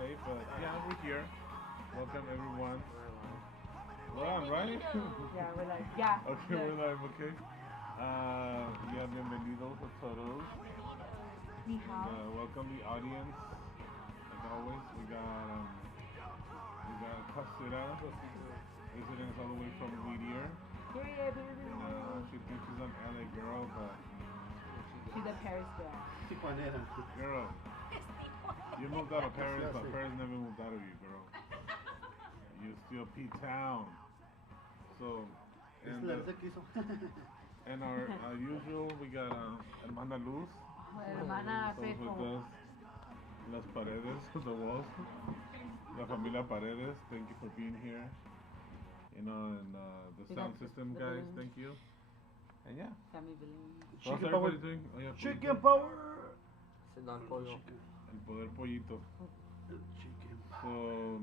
late, but yeah, we're here. Welcome everyone. We're on, right? Yeah, we're like, yeah. Okay, we're live, okay. Yeah, bienvenidos a todos. Ni hao. Welcome the audience. As always, we got Casera visiting us all the way from Whittier. Period. She thinks she's an LA girl, but She's a Paris girl. Tijuanera. girl, you moved out of Paris, but Paris never moved out of you, girl. You still P-Town. So, and, and our usual, we got Hermana Luz. Hermana So with faithful. us, Las Paredes, the walls. La Familia Paredes, thank you for being here. You know, and the We sound got system the guys, balloons. thank you. And yeah. Family balloon. So how's Chicken everybody power. doing? Oh, yeah, Chicken pollito. power. Pollo. El poder pollito. Chicken. So,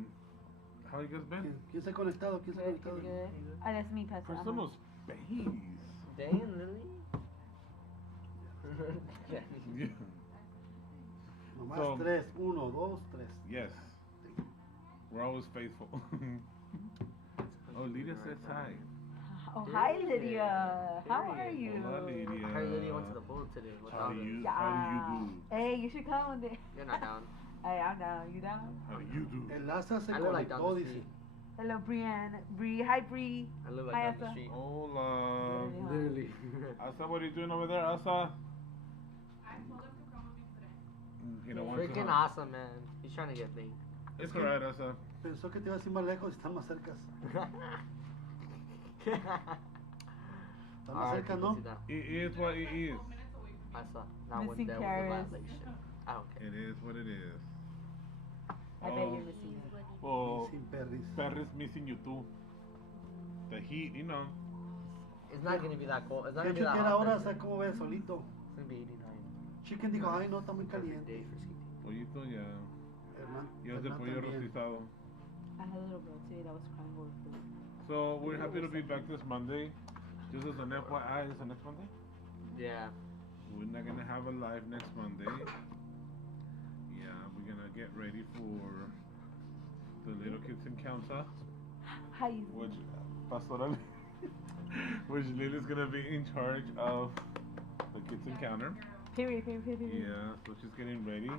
how you guys been? ¿Quién se ha conectado? ¿Quién se ha Good, conectado? good, good. Ah, that's me, Pastor. For some of space. Dang, Lily. Yeah. Nomás So- tres. Uno, dos, tres. Yes. We're always faithful. Oh, Lydia says hi. Oh, hi, Lydia. How are you? Hola, Lydia. I heard Lily went to the pool today. What's How up? do you Yeah. do? Hey, you should come one day. You're not down. Hey, I'm down. You down? How do you do? El Asa se I live like down conectó, the dice. street. Hello, Brienne. Bree. Hi, Bree. I live Hi, like down the Asa. street. Hola. Literally. Asa, what are you doing over there, Asa? I told him to come with me today. He don't want Freaking to. awesome, man. He's trying to get big. It's alright, Asa. Pensó que te ibas a ir más lejos y están más cercas. Están más cerca, ¿no? It is what it is. I saw. Not when Missing there Paris. was a violation. I don't care. It is what it is. I bet you're missing it. Well, Sin perris. Perry's missing you too. The heat, you know. It's not gonna be that cold. It's not ¿Qué gonna be that chicken hot. ahora? Thursday. ¿Sabes cómo ve solito? It's gonna be 89. Chicken dijo, ay no, está muy Perfect day caliente. for skiing. Pollito, ya. Hernán, Y es de Hernán pollo también. rostizado. I had a little girl today that was crying over food. So, we're happy to be back this Monday. Just as an FYI, is it next Monday? Yeah. We're not gonna have a live next Monday. Yeah, we're gonna get ready for the Little Kids Encounter, Hi. which Pastoral, which Lily's gonna be in charge of the Kids Encounter. Period, period, period, period. Yeah, so she's getting ready.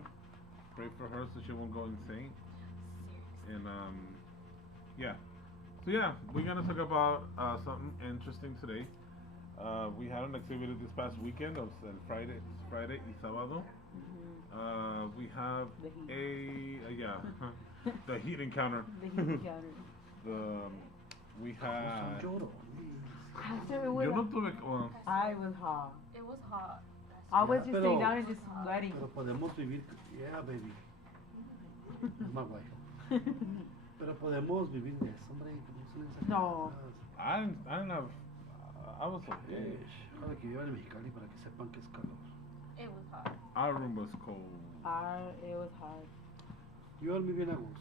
Pray for her so she won't go insane. And yeah. So yeah, we're gonna talk about something interesting today. We had an activity this past weekend of Friday y sábado. We have The heat. yeah, the heat encounter. The heat encounter. The we Son had. llorones. Pastor, it was, Yo no tuve. Well, I was hot. It was hot. I was just Pero- sitting down and just sweating. Pero podemos vivir. Yeah, baby. Es más guay. Pero podemos vivir de eso, hombre. No son No. exageradas. I didn't have. I was okay. Ojalá que vivan en Mexicali para que sepan que es calor. It was hot. Our room was cold. It was hard. Yo dormí bien a gusto.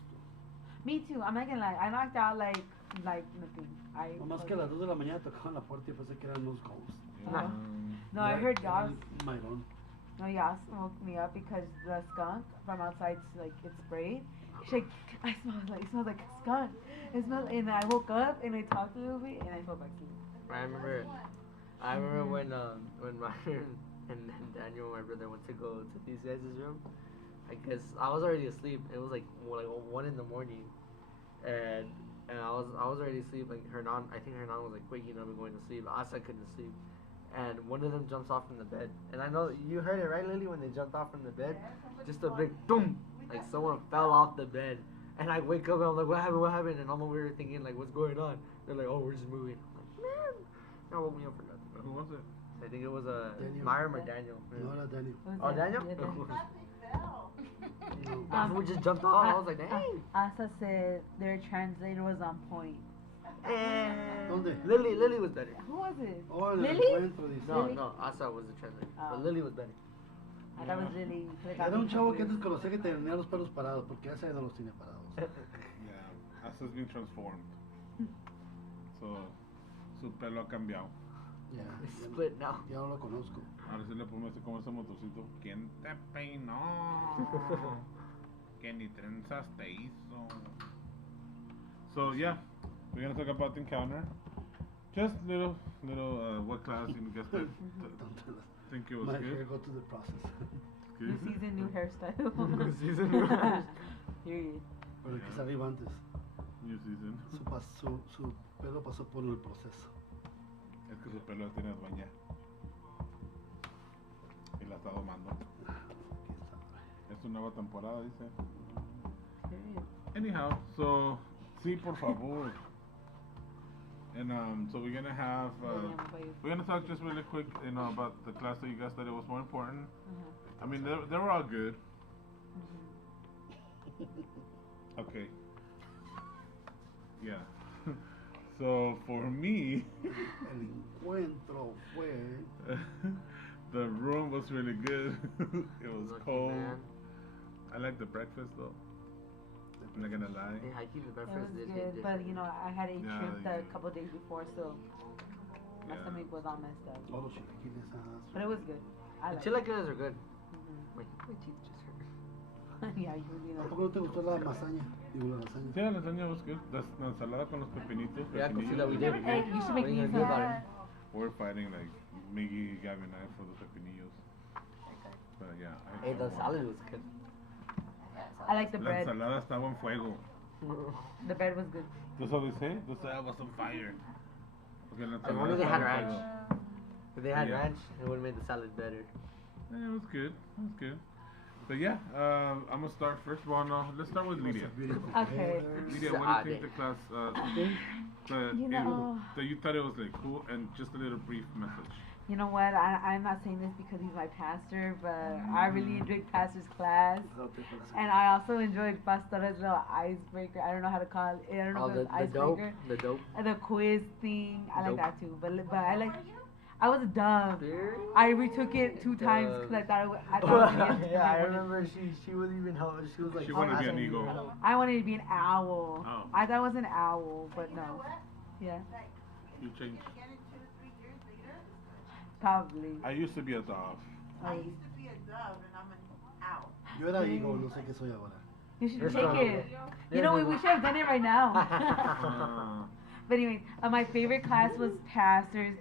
Me too. I'm not gonna lie. I knocked out like nothing. Nomás que a las 2 de la mañana tocaban la puerta y pensé que eran unos ghosts. Yeah. No, I heard Era Yas. un Mayrón. No, Yas woke me up because the skunk from outside, like it sprayed. She's like, I smell like a skunk. It smelled, and I woke up and I talked a little bit and I fell back asleep. I remember when Ryan and Daniel, my brother, went to go to these guys' room. I guess I was already asleep. It was like 1 in the morning, and I was already asleep. Like I think Hernan was like waking up and going to sleep. Asa couldn't sleep, and one of them jumps off from the bed. And I know you heard it right, Lily, when they jumped off from the bed, just a big boom, like someone fell off the bed. And I wake up and I'm like, what happened? What happened? And I'm over here thinking like, what's going on? They're like, oh, we're just moving. I'm like, man, that woke me up for nothing. Who was it? I think it was Daniel. Myram or Daniel. No era Daniel. What was Oh, that? Daniel? Yeah, Daniel. No. We just jumped off. I was like, dang. Asa said their translator was on point. And ¿Dónde? Lily was better. Who was it? Oh, en el Lily? encuentro, dice. No, Lily? no, Asa was the translator. Oh. But Lily was better. I thought it was Lily. Era un chavo que antes conocía que tenía los pelos parados, porque ya no los tiene parados. Yeah, Asa's been transformed. So, su pelo ha cambiado. Ya, It's ya, split now. ya no lo conozco. Ahora sí le podemos hacer como ese motorcito. ¿Quién te peinó? Que ni trenzas te hizo. So yeah, we're gonna talk about the encounter. Just little, what class you guys Don't tell us. think it was My good? hair go through the process. New Good. season, new hairstyle. New season, new hairstyle. Period. Pero el que salió antes, New season. su pelo pasó por el proceso. Es que su pelo tiene dueña. Y la está domando. ¿Quién sabe? Es su nueva temporada, dice. Period. Anyhow, so sí, por favor. And so we're gonna have we're gonna talk just really quick, about the class that you guys thought it was more important. I mean, they were all good. Okay. Yeah. So for me, El encuentro fue. the room was really good. It was Lucky cold. man. I like the breakfast though. I'm not gonna lie. Hey, I keep the It breakfast was did hit good, but different. you know, I had a Yeah, trip yeah. a couple days before, so my Yeah. stomach was all messed up. Todos los chilaquiles. But it was good. I The liked it. chilaquiles are good. Mhm. My teeth just hurt. Yeah, you know. ¿Por qué no te gustó la lasaña? Digo, la lasaña. Yeah, la lasaña was good. La ensalada con los pepinitos. Yeah, I could see that we pepinillos, did. Hey, you should make What are me you gonna do about some. it? We're fighting like Miggy, Gabby, and I for the pepinillos. But yeah. Hey, the salad was good. I like the La bread. ensalada estaba en fuego. The bread was good. That's what they say? The salad was on fire. Okay, la I wonder ensalada if they had estaba en ranch. fuego. If they had Yeah. ranch, it would have made the salad better. Yeah, it was good. It was good. But yeah, I'm gonna start first. Well, no, let's start with Lydia. Okay. Lydia, what do you think the class, You know- that you thought it was like cool, and just a little brief message. You know what? I'm not saying this because he's my pastor, but I really enjoyed pastor's class. And I also enjoyed Pastora's little icebreaker. I don't know how to call it. I don't know Oh, if the it's dope. icebreaker. The dope. And the quiz thing. I like Dope. that too. But I like. I was dumb. I retook it 2 times because I thought I thought it would be a- Yeah, I remember she wasn't even help. She was like. She wanted to be an asking me eagle. for help. I wanted to be an owl. Oh. I thought it was an owl, but no. Yeah, You changed. probably. I used to be a dove. Oh, used to be a dove and I'm an owl. Yo era higo, no sé qué soy ahora. you should You're take strong. it. You know, we should have done it right now. Uh, But anyways, my favorite class was pastors.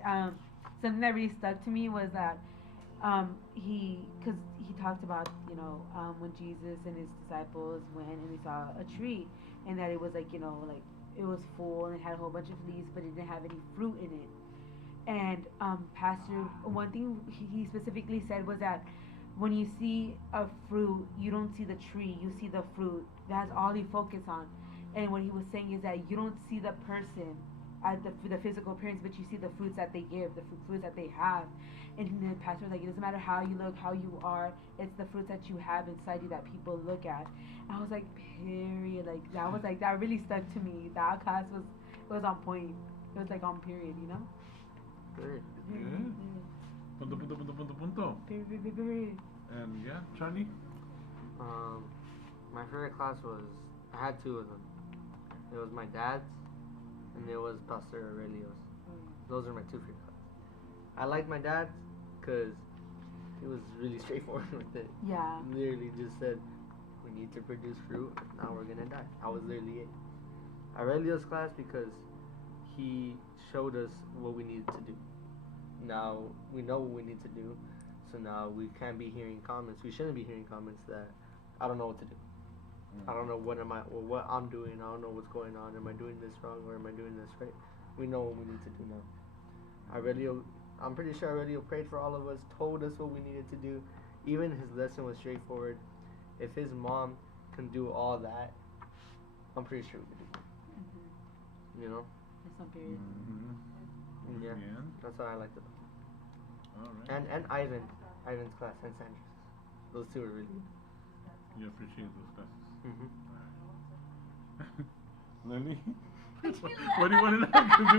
Something that really stuck to me was that he talked about, you know, when Jesus and his disciples went and they saw a tree, and that it was like, you know, like it was full and it had a whole bunch of leaves, but it didn't have any fruit in it. And pastor, one thing he specifically said was that when you see a fruit, you don't see the tree, you see the fruit. That's all you focus on. And what he was saying is that you don't see the person at the physical appearance, but you see the fruits that they give, the fruits that they have. And the pastor was like, it doesn't matter how you look, how you are, it's the fruits that you have inside you that people look at. And I was like, period. Like that really stuck to me. That class was on point. It was like on period, you know? Good. Good. Punto, punto, punto, punto, punto. Period. And yeah, Charlie. My favorite class was, I had 2 of them. It was my dad's, and it was Pastor Aurelio's. Those are my 2 favorite classes. I liked my dad's because he was really straightforward with it. Yeah. He literally just said, we need to produce fruit, now we're gonna die. That was literally it. Aurelio's class because he showed us what we needed to do. Now we know what we need to do, so now we can't be hearing comments. We shouldn't be hearing comments that I don't know what to do. I don't know what I'm doing. I don't know what's going on. Am I doing this wrong or am I doing this right? We know what we need to do now. I'm pretty sure Aurelio prayed for all of us, told us what we needed to do. Even his lesson was straightforward. If his mom can do all that, I'm pretty sure we could do it. You know? It's on period. Mm-hmm. Yeah. Yeah. That's what I liked about it. All right. And Ivan's class and Sandra's. Those 2 were really good. You appreciate those classes. Mm-hmm. Lily? What do you want to do?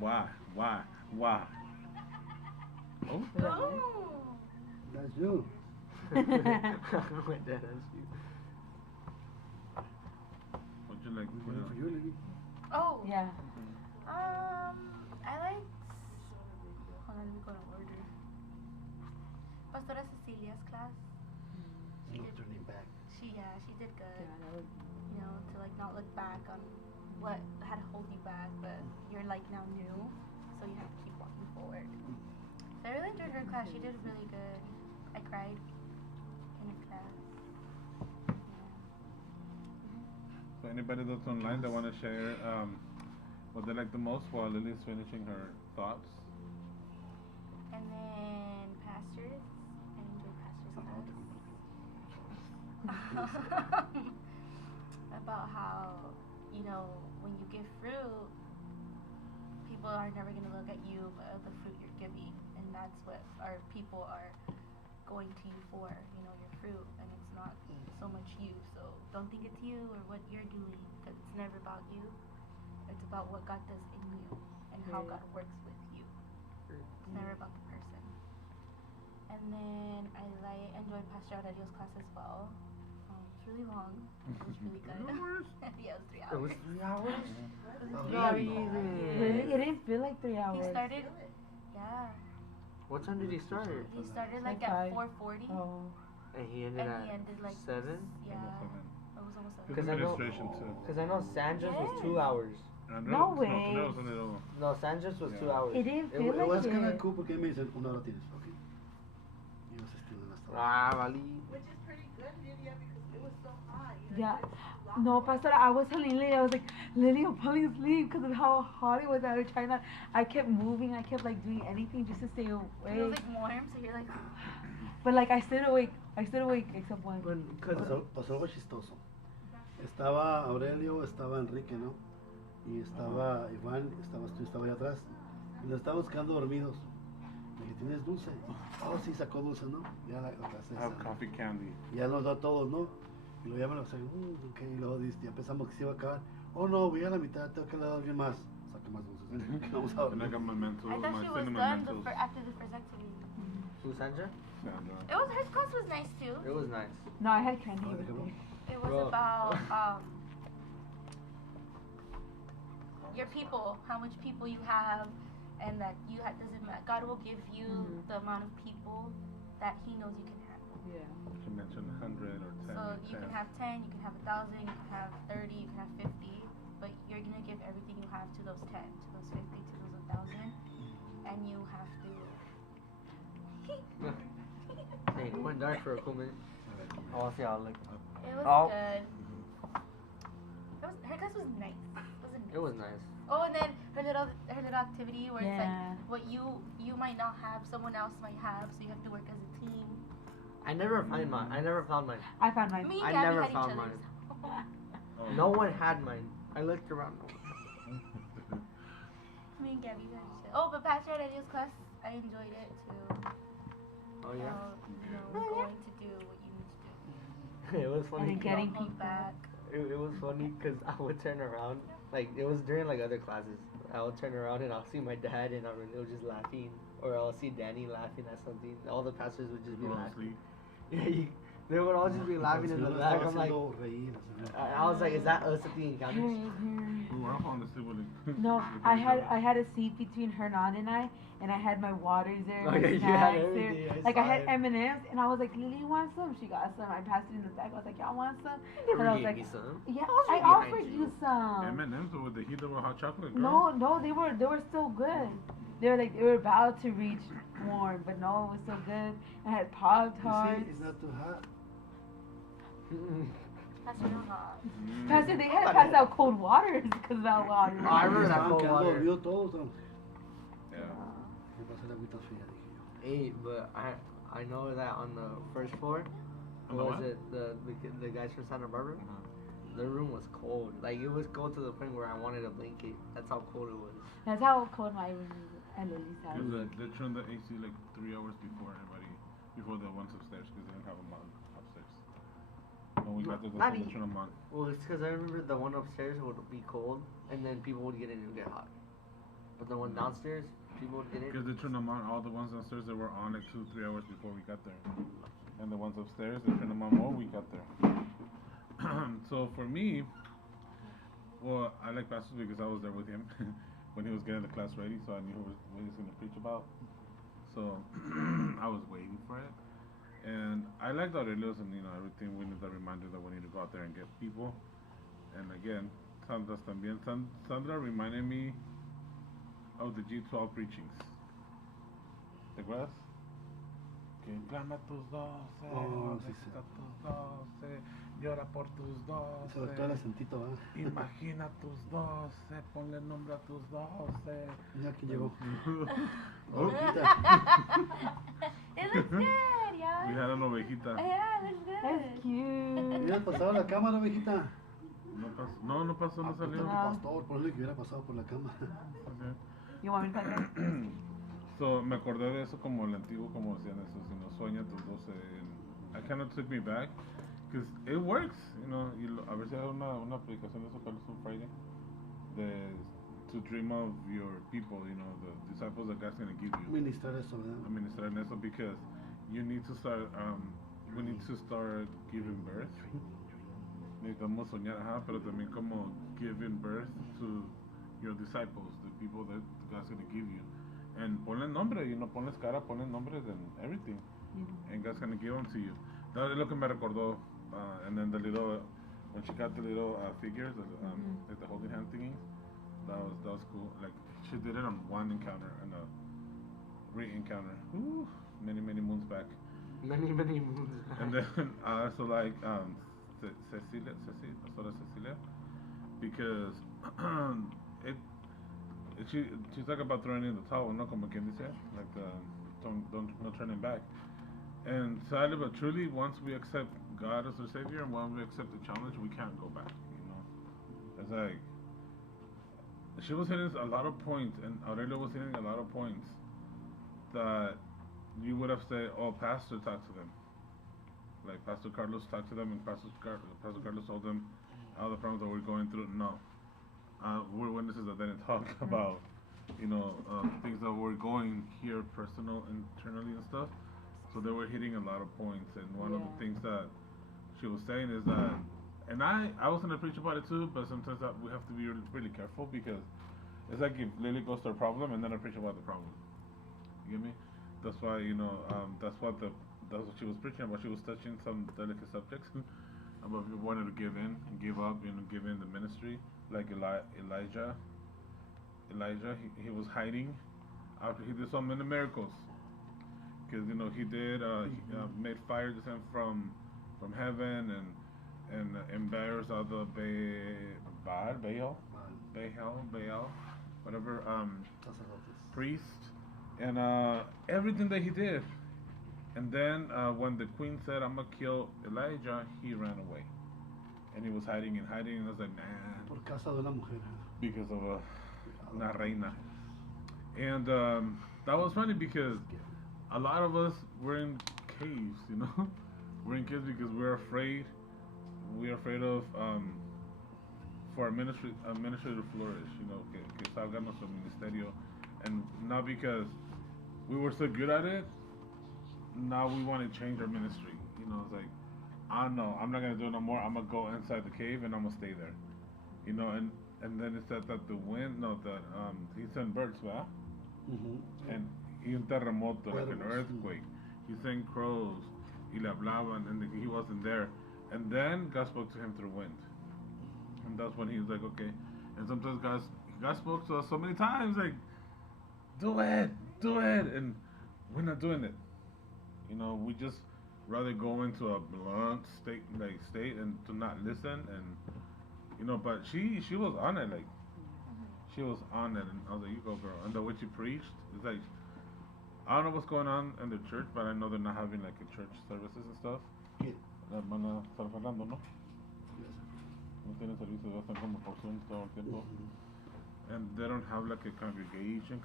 Why? Oh? That's you. My dad asked you. What you like? For you, Lily. Oh. Yeah. I liked. Hold on, let me go in order. Pastora Cecilia's class. She did good. Yeah, that was. You know, to like not look back on what had hold you back, but you're like now new, so you have to keep walking forward. So I really enjoyed her class. She did really good. I cried in her class. So anybody that's online that want to share what they like the most while Lily's finishing her thoughts? And then pastors. I enjoyed pastors class. About how, you know, when you give fruit, people are never going to look at you but at the fruit you're giving. And that's what our people are going to you for, you know, your fruit. And it's not so much you. So don't think it's you or what you're doing, because it's never about you. It's about what God does in you and how God works with you. It's never about the person. And then I enjoyed Pastor Aurelio's class as well. It's really long. It was really good. Yeah, it was 3 hours. It was 3 hours? It was Not really even. long. Really? It didn't feel like 3 hours. He started, yeah. What time did he start? He started like Like at 5. 4:40. Oh. And he ended And at he ended like 7? Yeah. It was almost 7. Because I know, Administration too. cause I know Sandra's was Yes. 2 hours. No way. No, a little. No, Sandra's was 2 Yeah. hours. It didn't It feel was like kind of it. cool porque me dicen, 1 hora tienes, ok. Y vas estirando hasta abajo. Ah, vale. Which is pretty good, Lydia, because it was so hot. You know, Yeah. it's long. No, Pastor, I was telling Lily, I was like, Lily, I'm falling asleep because of how hot it was. I was trying to, I kept moving, I kept like doing anything just to stay It was awake. like warm, so you're like, But like I stayed awake except one. Cause Pasó algo chistoso. Estaba Aurelio, estaba Enrique, ¿no? Y estaba Iván, estabas tú, estaba allá atrás. Y nos estábamos quedando dormidos. Y le ¿tienes dulce? Oh, sí, sacó dulce, ¿no? Ya la clase I have coffee candy. ya nos da a todos, ¿no? Y luego ya me lo sé, ok, y luego ya pensamos que se iba a acabar. Oh no, voy a la mitad, tengo que darle a alguien más. Saca más dulces. Vamos a And I dormir. got my mentos, I thought my she was cinnamon done mentos. after the first activity. who, Sandra? Sandra. It was, her class was nice too. It was nice. No, I had candy Oh, with déjame. me. It was Bro. about your people, how much people you have, and that you have doesn't matter. God will give you the amount of people that He knows you can handle. Yeah. She mentioned 100 or 10 So or you 10. can have 10, you can have 1,000, you can have 30, you can have 50, but you're gonna give everything you have to those 10, to those 50, to those 1,000, and you have to. Hey, it went dark for a cool minute. Oh, I'll see how it looked. It was Oh. good. Her class was nice. Wasn't It was nice. Oh, and then her little activity where it's Yeah. like what you might not have, someone else might have, so you have to work as a team. I never found mine. I never found mine. I found mine. Me and I Gabby never had each found other's. Oh. No one had mine. I looked around. Me and Gabby had each other. Oh, but Pastor Aurelio's class, I enjoyed it too. Oh yeah. You know, going to do what you need to do. It was funny. And getting Don't hold people. back. It was funny because I would turn around, like it was during like other classes. I would turn around and I'll see my dad and they were just laughing, or I'll see Danny laughing at something. All the pastors would just be Go to laughing. sleep. Yeah, they would all just be laughing in the El back. señor I'm like, estaba haciendo reír, el señor. I was like, is that us at the encounters? We were all falling asleep with it. No, I had a seat between Hernan and I had my waters there. Oh, my yeah, you snacks had there. everything. I Like I saw had it. M&Ms and I was like, Lily, you want some? She got some. I passed it in the back. I was like, y'all want some? You And I never was gave like, me some. yeah, was I right behind offered you. you some. M&M's with the heat of a hot chocolate, girl. No, they were still good. They were about to reach warm, but no, it was so good. I had Pop You Tarts. see, it's not too hot. Pastor no hot. Pastor, they had passed out cold waters because of that water. Oh, I remember that Estaban cold quedando water. dormidos todos. ¿No? Yeah. Me pasé la agüita fría, dije yo. Hey, but I know that on the first floor, On the was what? it the guys from Santa Barbara? Their room was cold. Like it was cold to the point where I wanted a blanket. That's how cold it was. That's how cold my room is at Lily's house. Because they turned the AC like 3 hours before everybody, before the ones upstairs, because they didn't have them on upstairs. When we got there, Not they e- turned them on. Well, it's because I remember the one upstairs would be cold, and then people would get in and get hot. But the one downstairs, people would get in. Because they turned them on, all the ones downstairs, they were on like 2-3 hours before we got there. And the ones upstairs, they turned them on when we got there. So for me, well, I like Pastor because I was there with him when he was getting the class ready, so I knew what he was going to preach about. So I was waiting for it. And I like the Aurelios and everything. We need the reminder that we need to go out there and get people. And again, Sandra también. Sandra reminded me of the G12 preachings. ¿Te acuerdas? Que clama tus 12, Oh, sí, sí. necesita tus 12, llora por tus Sobre todo el 12, acentito, ¿verdad? imagina tus 12, ponle nombre a tus 12. Mira quién llegó. Oh, It looks good, yeah. we had an ovejita. Yeah, it looks good. That's cute. Hubieras pasado la cámara, ovejita. No pasó, no Ah, pues salió. tanto No. pastor, por eso que hubiera pasado por la cámara. Okay. You want me to play that? So, me acordé de eso como el antiguo, como decían eso, sueña tus 12. And I kind of took me back, because it works, a ver si hay una aplicación de eso para un Friday, to dream of your people, the disciples that God's going to give you. Ministrar eso, ¿verdad? Administrar en eso, because you need to start, we need to start giving birth. Necesitamos soñar, pero también como giving birth to your disciples, the people that God's going to give you. And ponle nombre, ponles cara, ponle nombres and everything. And God's going to give them to you. That es lo que me recordó. And then the little, when she got the little figures, like the holding hand thingy, that was cool. Like, she did it on one encounter, and a re-encounter. Many moons back. Many moons. And then I also like Cecilia, Pastora Cecilia, because she's talking about throwing in the towel, no como quien dice, like no turning back. And sadly but truly, once we accept God as our Savior and once we accept the challenge, we can't go back. It's like she was hitting a lot of points, and Aurelio was hitting a lot of points that you would have said, "Oh, Pastor, talk to them." Like Pastor Carlos talked to them, and Pastor Carlos told them all the problems that we're going through. No, we're witnesses that didn't talk about, things that were going here, personal, internally and stuff. So they were hitting a lot of points, and one of the things that she was saying is that, and I was gonna preach about it too, but sometimes we have to be really careful, because it's like if Lily goes to a problem and then I preach about the problem. You get me? That's why that's what she was preaching about. She was touching some delicate subjects about if you wanted to give in and give up, give in the ministry, like Elijah. He was hiding after he did so many miracles, because he did made fire descend from heaven and embarrassed all the Baal, whatever priest, and everything that he did. And then when the queen said, "I'm gonna kill Elijah," he ran away, and he was hiding, and I was like, "Man," Por casa de una mujer. because of una reina. And that was funny, because a lot of us were in caves, we're in caves because we're afraid. We're afraid of for our ministry to flourish, que salga nuestro ministerio, and not because we were so good at it. Now we want to change our ministry. It's like, no, I'm not gonna do it no more. I'm gonna go inside the cave and I'm gonna stay there. And then it said that he sent birds, right? And un terremoto, like an earthquake. He sent crows, y le hablaban, and he wasn't there. And then God spoke to him through wind. And that's when he was like, okay. And sometimes God spoke to us so many times, like, do it, and we're not doing it. We just rather go into a blunt state and to not listen, and but she was on it, like she was on it, and I was like, you go, girl. And the way she preached, it's like, I don't know what's going on in the church, but I know they're not having like a church services and stuff. ¿Qué? La hermana San Fernando, ¿no? No tienen servicios, están como por Zoom todo el tiempo. And they don't have like a congregation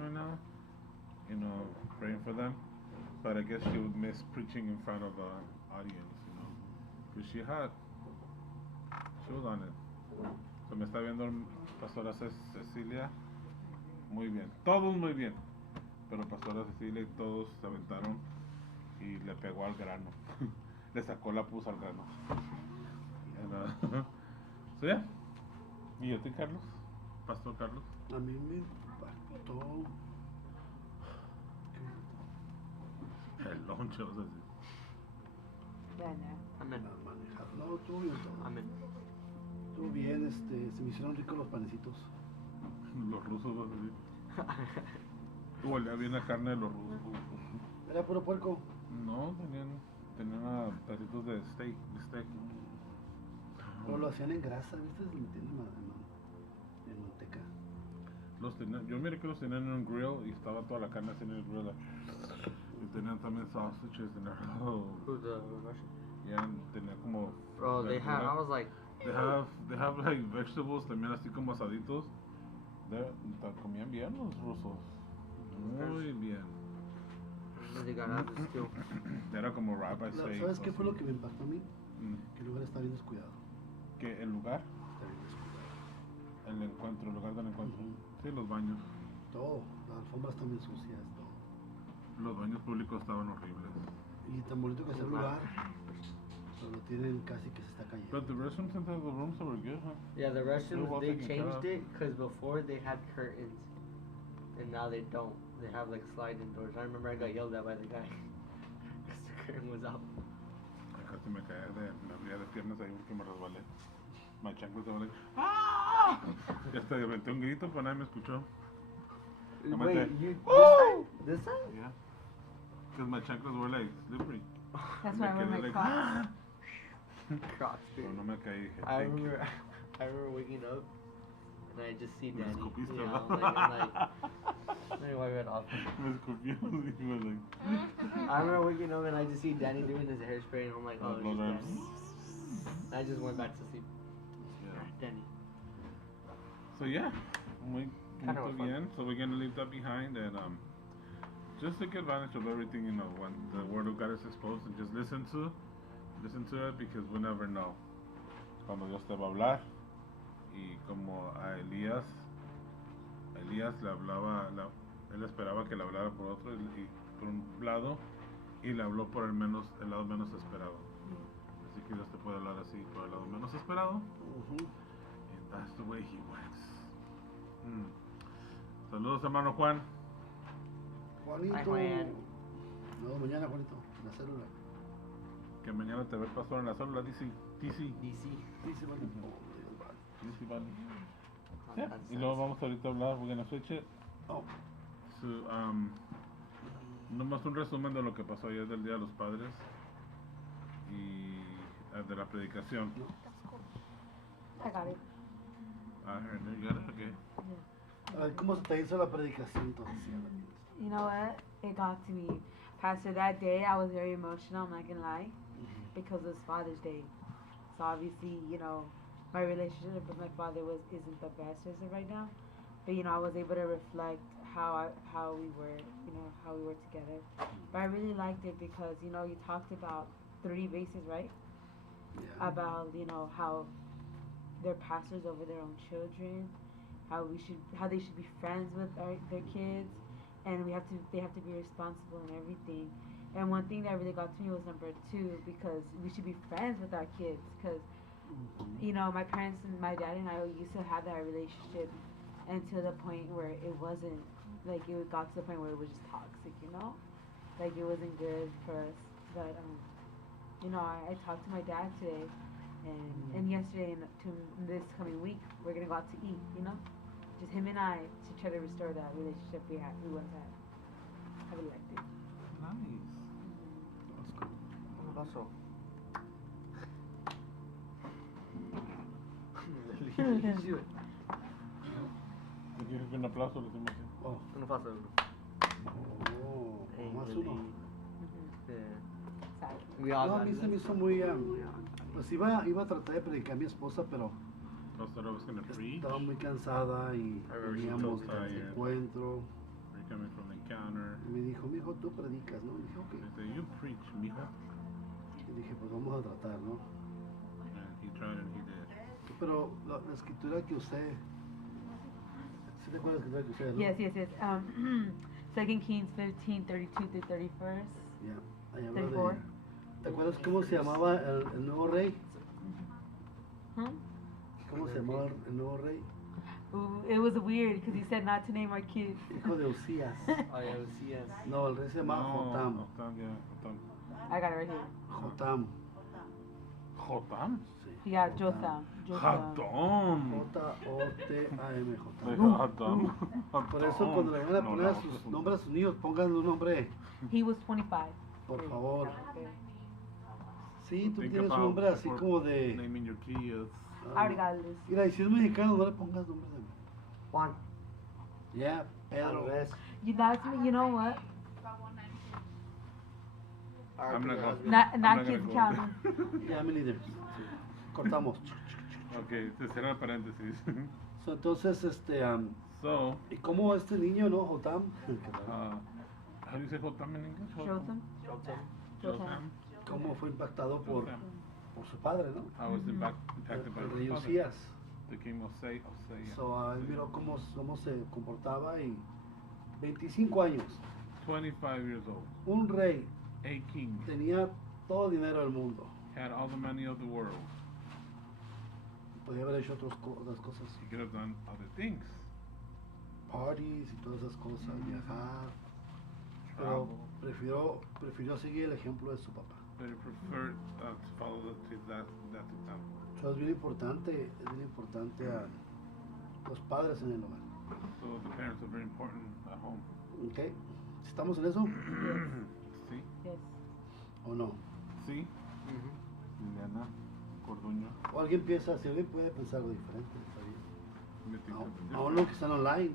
right now, praying for them. But I guess she would miss preaching in front of an audience, because she was on it. So me está viendo Pastora Cecilia, muy bien, todos muy bien, pero Pastora Cecilia y todos se aventaron y le pegó al grano, le sacó la pus al grano. And, so yeah, ¿y a ti, Carlos? Pastor Carlos? A mí me impactó. El lonche, o sea, sí. Amen. a manejar. No, estuvo bien todo. Amen. Estuvo bien, se me hicieron ricos los panecitos. Los rusos, vas a decir. Huele bien la carne de los rusos. ¿Era puro puerco? No, tenían pedacitos de steak. Pero lo hacían en grasa, ¿viste? Lo metían en manteca. Yo miré que los tenían en un grill y estaba toda la carne así en el grill. Y tenían también sausages en el Who's the Russian? Yeah, tenían como. Bro, they have. I was like. They have like vegetables también así como asaditos. Comían bien los rusos. Muy bien. They got out of stew. Era como rabbi steak. ¿Sabes qué fue lo que me impactó a mí? Mm. Que el lugar está bien descuidado. ¿Que el lugar? Está bien descuidado. El lugar del encuentro. Ujú. Sí, los baños. Todo. Las alfombras están bien sucias, todo. Los baños públicos estaban horribles. Y tan bonito que está el lugar. Pero lo tienen casi que se está cayendo. But the restrooms inside the rooms were good, huh? Yeah, the restrooms, well they taken care of. changed it because before they had curtains. And now they don't. They have like sliding doors. I remember I got yelled at by the guy because the curtain was out. Casi me abría de piernas ahí porque me resbalé. My chanclas were like, ¡ah! Y hasta aventé un grito, pero nadie me escuchó. I'm Wait, like, you "Woo!" this time? Yeah. Because my chanclas were like slippery. That's Me why I wear quedé my like, Crocs. "Ah!" Crocs, dude. Pero no me caí, dije, I thank you. remember, I remember waking up and I just see Me Danny. escupiste, You know, ¿verdad? let me wipe it off. Me escupió y he was like, I remember waking up and I just see Danny doing his hairspray and I'm like, oh, Blow it's dry. Danny. I just went back to sleep. yeah. Danny. So yeah, muy Kinda muy fun. bien. So we're gonna leave that behind and just take advantage of everything, you know, when the word of God is exposed and just listen to it because we never know. Cuando Dios te va a hablar y como a Elías le hablaba, él esperaba que le hablara por otro y por un lado y le habló por el lado menos esperado. Así que Dios te puede hablar así por el lado menos esperado. Ujú. And that's the way he works. Saludos, hermano Juan. Juanito. Ay, Juan. No, mañana, Juanito, en la célula. Que mañana te ve el pastor en la célula, DC. DC. Dice, vale. Ujú. Oh, Dios, vale. DC, vale. Oh, Yeah. that's Y luego nice. vamos ahorita a hablar, we're gonna switch it. Oh, So, nomás un resumen de lo que pasó ayer del Día de los Padres y de la predicación. I got it. You got it? Okay. a ver, ¿cómo se te hizo la predicación entonces? Sí, háblame. You know what? It got to me. Pastor, that day I was very emotional, I'm not gonna lie, because it was Father's Day. So obviously, you know, my relationship with my father isn't the best as of right now. But you know, I was able to reflect how we were together. But I really liked it because, you know, you talked about 3 bases, right? Yeah. About, you know, how they're pastors over their own children, how they should be friends with their kids, and they have to be responsible in everything. And one thing that really got to me was number 2, because we should be friends with our kids, because you know, my parents and my dad and I used to have that relationship until the point where it wasn't, like, it got to the point where it was just toxic, you know, like it wasn't good for us. But you know, I talked to my dad today, and yesterday, and to this coming week, we're gonna go out to eat, you know, just him and I, to try to restore that relationship we once had. I really liked it. Nice. That's cool. ¿Qué pasó? ¿Te quieres un aplauso? Le decimos así. Oh, No pasa uno. más uno. Sorry. We all No, a got mí se it. me hizo muy... pues iba a tratar de predicar a mi esposa, pero I thought I was gonna preach. estaba muy cansada y I remember she veníamos told del Ty, encuentro. We're coming from the encounter. Y me dijo, mijo, tú predicas, ¿no? Y dije, ok. I said, you preach, mijo. Y dije, pues vamos a tratar, ¿no? And he tried and he did. Pero la escritura que usé... ¿Sí te acuerdas de la escritura que usé, no? Yes. 2 Kings 15, 32 through 31st. Ya, ahí habla 34. de... ¿Te acuerdas cómo se llamaba el nuevo rey? Huh? ¿Cómo se llamaba el nuevo rey? Ooh, it was weird because he said not to name our kids. Hijo de Usías. Oh, yeah, Uzias. No, el rey se llamaba Jotam. Jotam, yeah, Jotam. I got it right here. Jotam. Jotam. Sí. Yeah, Jotam. Jotham. Jotam. J-O-T-A-M, Like Jotam. Jotam. Por eso cuando le van a poner sus nombres a sus niños, pónganle un nombre, He was 25. por favor. Okay. Sí, tú Think tienes un about nombre así before como de... naming your kids. Regardless. Mira, y si es mexicano, no le pongas nombre de... Juan. Yeah, Pedro. Andrés. That's me. You know what? About 192. I'm not gonna. Not I'm not kids gonna counting. Yeah, me neither. Sí. Cortamos. Okay, se cierra el paréntesis. So, entonces, So, ¿y cómo este niño, no? Jotam. how do you say Jotam in English? Jotham. Jotam. ¿Cómo fue impactado por su padre, no? How was impacted by El his rey father? Usías. The king of Say. So, él miró cómo se comportaba y 25 años. 25 years old. Un rey A king tenía todo el dinero del mundo. had all the money of the world. Podía haber hecho otras cosas. He could have done other things. Parties y todas esas cosas, viajar. Pero Travel. prefirió seguir el ejemplo de su papá. But he preferred to follow that example. So, es bien importante a los padres en el hogar. So the parents are very important at home. ¿Ok? ¿Estamos en eso Sí. Yes. o no? Sí. Liliana Corduño. O alguien piensa, si alguien puede pensar algo diferente, está bien. Me think something Aún different. los que están online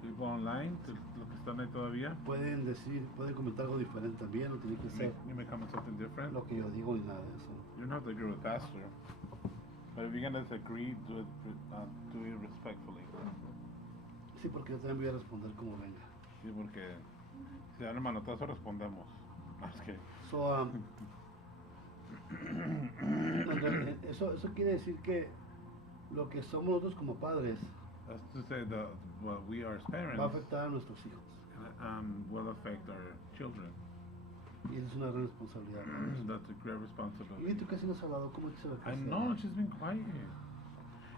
People online, los que están ahí todavía, pueden comentar algo diferente también, no tiene que ser you may comment something different. lo que yo digo ni nada de eso. You don't have to agree with Pastor. But if you're gonna disagree, do it respectfully. Sí, porque yo también voy a responder como venga. Sí, porque si dan el manotazo respondemos. Más que. So, eso quiere decir que lo que somos nosotros como padres That's to say that what we are as parents va a afectar a nuestros hijos. will affect our children. Y esa es una gran responsabilidad. That's a great Y responsibility. tú casi no has hablado, ¿cómo te se I know, she's been quiet.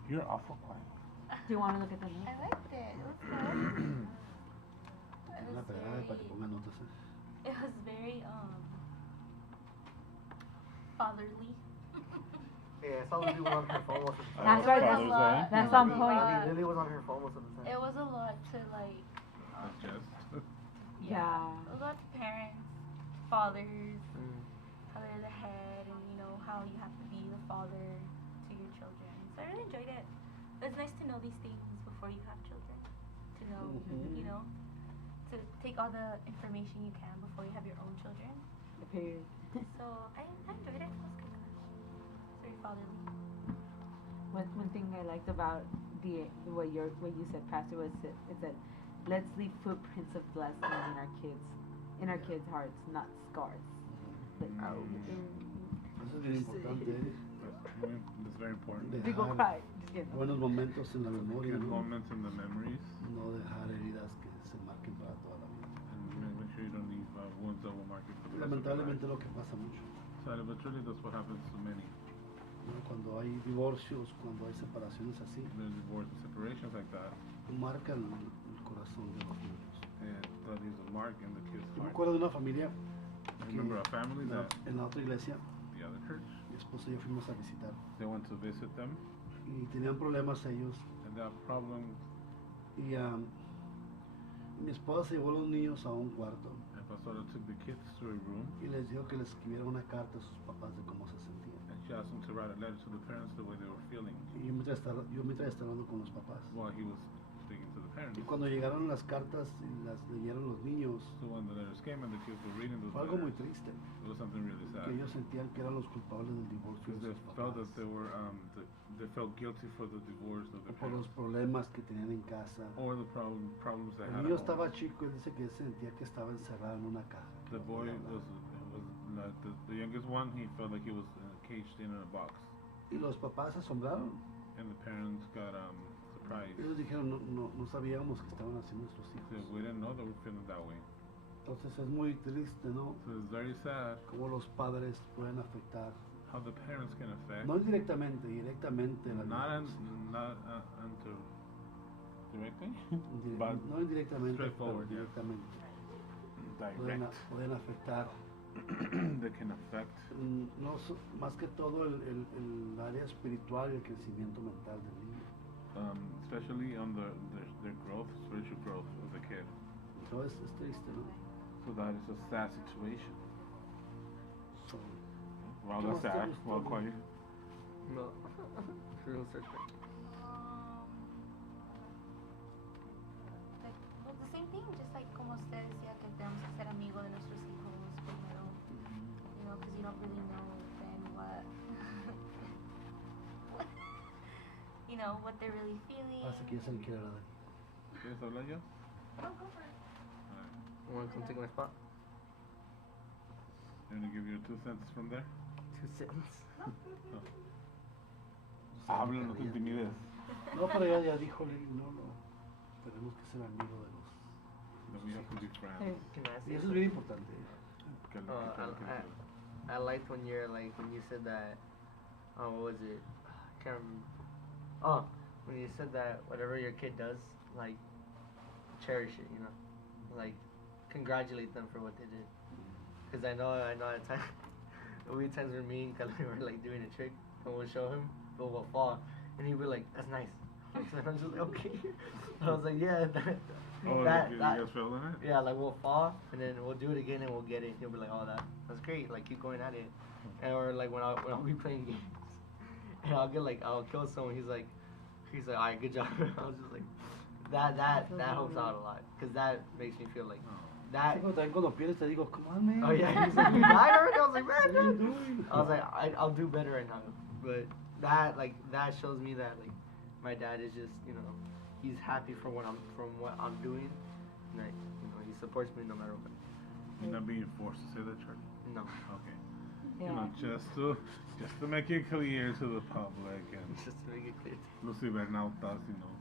You're awful quiet. Do you want to look at the I notes? liked it. It was good. It Una was pegada para que very, ponga notas. it was very fatherly. Yeah, I saw Lily was on her phone most of the time. That's right. That's on point. Lily was on her phone most of the time. It was a lot to like, Just. Yeah. a lot of parents, fathers, Mm. how they're the head, and you know how you have to be the father to your children. So I really enjoyed it. It's nice to know these things before you have children. To know, you know, to take all the information you can before you have your own children. Period. So I enjoyed it. It was good. It's very fatherly. One thing I liked about what you said, Pastor, was it said, let's leave footprints of blessing in our kids' hearts, not scars. Like, Eso es bien importante, That's very important. we go dejar cry. Just kidding. buenos momentos en la memoria, Good ¿no? moments in the memories, No dejar heridas que se marquen para toda la vida. and make sure you don't leave wounds that will mark you for the rest of your Lamentablemente life. lo que pasa mucho, Sadly, but truly, that's what happens to many. ¿no? Cuando hay divorcios, cuando hay separaciones así, There's divorce and separations like that, marcan el corazón de los niños. and that leaves a mark in the kid's Yo me heart. acuerdo de una familia I remember a family en la, that en la otra iglesia, the other church, mi esposa y yo fuimos a visitar they went to visit them, y tenían problemas ellos and that problem, y mi esposa se llevó a los niños a un cuarto and Pastor took the kids to a room, y les dijo que les escribieran una carta a sus papás de cómo se sentían. and she asked them to write a letter to the parents the way they were feeling Y yo mientras estaba hablando con los papás. while he was speaking to the parents. Y cuando llegaron las cartas y las leyeron los niños, So when the letters came and the kids were reading those fue algo muy letters, triste, it was something really sad. que ellos sentían que eran los culpables del divorcio Because de they sus felt papás, that they were, they felt guilty for the divorce of o their por los parents, problemas que tenían en casa. or the problems they El had niño at home. estaba chico y dice que él sentía que estaba encerrado en una caja. que The no boy podía hablar. was like the youngest one. He felt like he was caged in a box, Y los papás se asombraron. and the parents got surprised. Ellos dijeron, no sabíamos que estaban haciendo nuestros They hijos. said, we didn't know they were feeling that way. Entonces es muy triste, ¿no? So it's very sad Cómo los padres pueden afectar, how the parents can affect, no indirectamente, directamente la vida de los hijos. not until directly, Indire- but no indirectamente, pero straightforward, yeah. directamente. direct. Pueden afectar that can affect. No, más que todo el área espiritual y el crecimiento mental del niño. Especially on their growth, spiritual growth of the kid. Entonces es triste, ¿no? So that is a sad situation. So, Wow, ¿qué that's más te sad. gustó, Well, güey? quiet. No. Real search. Like, well, the same thing, just like como usted decía que tenemos que ser amigos de nuestros hijos primero, you know, because you don't really know then what, you know, what they're really feeling. Hasta que ya se le quiere agradar. ¿Quieres hablar yo? No, go for it. Alright. You want to come take my spot? You want to give your 2 cents from there? 2 cents. Habla, no te intimides. No, pero ya dijo, no. Tenemos que ser amigos de los. Then we have to be friends. Hey. Can I Y say eso es bien importante. Que- que- I liked one year, like when you said that. What was it? I can't remember. Oh, when you said that whatever your kid does, like cherish it, you know, like congratulate them for what they did. Cause I know at times, we times when me and Kelly were like doing a trick and we'll show him, but we'll fall, and he'd be like, "That's nice." And I'm just like, "Okay." And I was like, "Yeah." Oh, that, you that, guys fell in it? yeah, like we'll fall and then we'll do it again and we'll get it. He'll be like, "Oh, that's great." Like keep going at it. And or like when I'll be playing games and I'll kill someone. He's like, "All right, good job." I was just like, that helps out a lot because that makes me feel like that. Sí, también cuando pierdes te digo, come on, man. Oh yeah, he's like, "You died already?" I was like, What are you "Man." doing? I was like, I'll do better right now. But that shows me that like my dad is just, you know, he's happy from what I'm doing, and he supports me no matter what. You're not being forced to say that, Charlie? No. Okay. Yeah. You know, just to make it clear to the public and Just to make it clear. los cibernautas, you know.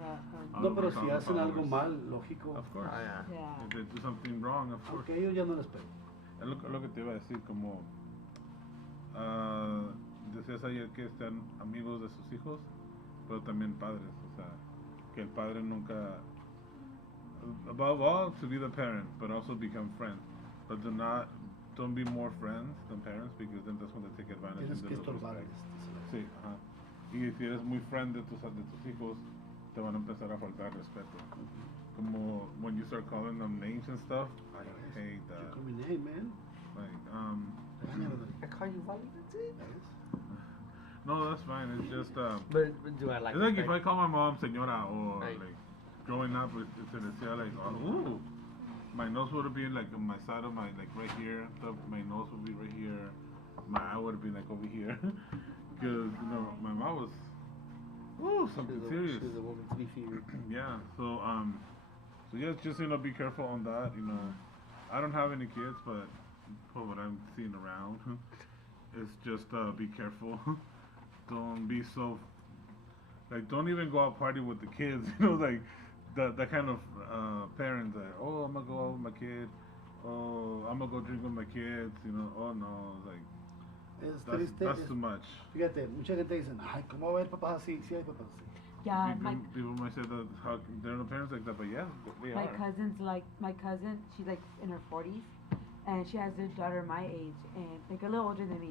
Yeah, No, pero si All the hacen algo followers. mal, lógico. Of course. Oh yeah. yeah. If they do something wrong, of course. Aunque ellos ya no les peguen. Es lo que te iba a decir, como decías ayer que están amigos de sus hijos, pero también padres, o sea, que el padre nunca, above all, to be the parent, but also become friends, but don't be more friends than parents, because then that's when they take advantage Tienes and que they lose estorbar. respect. Sí, ajá. Y si eres muy friend de tus hijos, te van a empezar a faltar respeto. Como when you start calling them names and stuff, I hate You that. call me name, man. Like, I call you Wally. That's it. no, that's fine. It's just, But do I like? it's like if respect? I call my mom señora or Right. like growing up, se decía like, ooh, my nose would have been like on my side of my, like right here, my nose would be right here, my eye would have been like over here, because, you know, my mom was, ooh, something serious. She's a woman to be feared. Yeah, so yeah, just, you know, be careful on that, you know. I don't have any kids, but for what I'm seeing around, it's just, be careful. Don't be so, like, don't even go out party with the kids, you know, like, that kind of, parents that, oh, I'm gonna go out with my kid, oh, I'm gonna go drink with my kids, you know, oh no, like, Es triste. that's too much. Fíjate, mucha gente dice, ay, ¿cómo va a haber papás así? Sí hay papás así. Yeah, People might say that how there are no parents like that, but yeah, they my are. cousin, she's like in her 40s, and she has a daughter my age, and like a little older than me,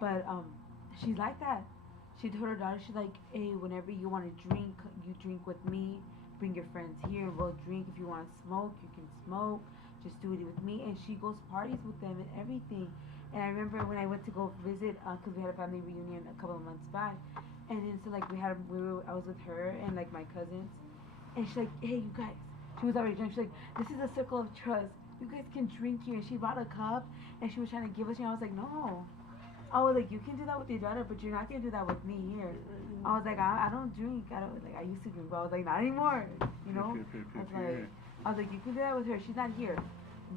but she's like that. She told her daughter, she's like, hey, whenever you want to drink, you drink with me. Bring your friends here, we'll drink. If you want to smoke, you can smoke. Just do it with me. And she goes parties with them and everything. And I remember when I went to go visit, cause we had a family reunion a couple of months back, and then so like I was with her and like my cousins, and she's like, hey, you guys. She was already drunk. She's like, this is a circle of trust. You guys can drink here. And she brought a cup, and she was trying to give us. And I was like, no. I was like, you can do that with your daughter, but you're not gonna do that with me here. I was like, I don't drink. I used to drink, but I was like, not anymore. You know? I was like, you can do that with her. She's not here.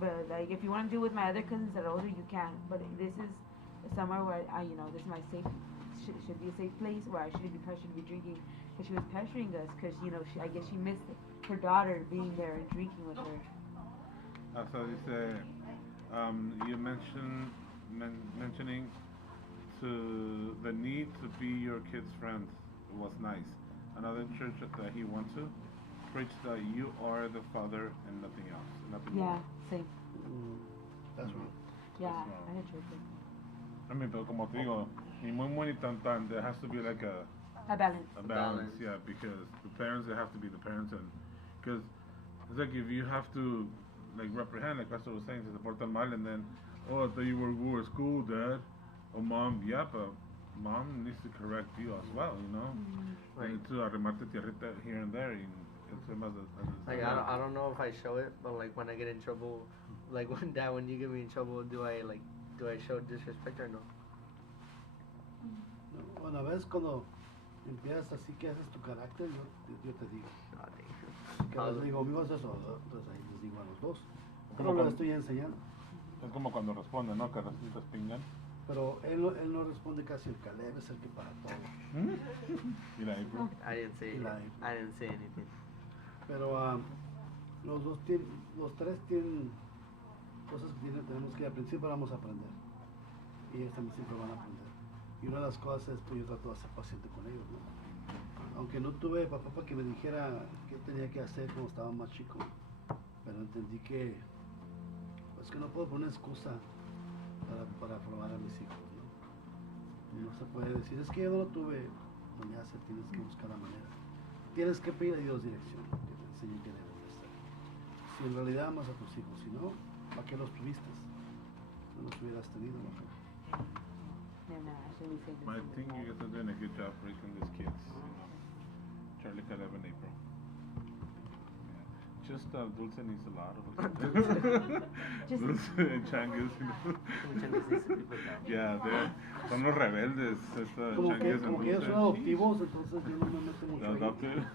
But like, if you want to do it with my other cousins that are older, you can. But this is somewhere where you know, this is my safe. Should be a safe place where I shouldn't be pressured to be drinking. Because she was pressuring us, because you know, I guess she missed her daughter being there and drinking with her. So dice, you mentioning to the need to be your kid's friend was nice. Another church that he went to preached that you are the father and nothing else, nothing Yeah, more. same. That's right. Yeah, That's wrong. I had tripped. I mean, pero como te digo, ni muy muy ni tan tan. There has to be like A balance. a Balance. balance, yeah, because the parents they have to be the parents, and because it's like if you have to like reprehend, like Pastor was saying, se portan mal, and then oh, I thought you were good at school, dad, or mom, yeah, but mom needs to correct you as well, you know, Right. and to arremate tierrita here and there, and it's más Like I don't know if I show it, but like when I get in trouble, like when you get me in trouble, do I show disrespect or no? No, una vez cuando empiezas así que haces tu carácter, yo te digo. Ah, dang. Que les digo, amigos, eso, entonces ahí les digo a los dos. Pero lo estoy enseñando. Es como cuando responden, ¿no? Que respingan. Pero él no responde casi, el Caleb es el que para todo. Mira, April. I didn't say Like- I didn't say anything. Pero los tres tienen cosas que tenemos que al principio vamos a aprender. Y ellos también siempre van a aprender. Y una de las cosas es pues yo trato de ser paciente con ellos, ¿no? Aunque no tuve papá para que me dijera qué tenía que hacer cuando estaba más chico, pero entendí que pues que no puedo poner excusa para formar a mis hijos, ¿no? No se puede decir, es que yo no lo tuve, no me hace, tienes que buscar la manera. Tienes que pedir a Dios dirección, que te enseñe qué debes de hacer. Si en realidad amas a tus hijos, si no, ¿para qué los tuviste? No los hubieras tenido, ¿no? Never mind, I shouldn't be saying this. I in the think you podcast. guys are doing a good job raising these kids, you know. Charlie, Caleb, and April. Yeah. Just Dulce needs a lot of Just- Dulce and Changus, you know. Changus needs to be put down. Yeah, son los rebeldes, Como que, Changus and como que ellos Dulce. son adoptivos, entonces yo no me meto mucho ahí. Adopted.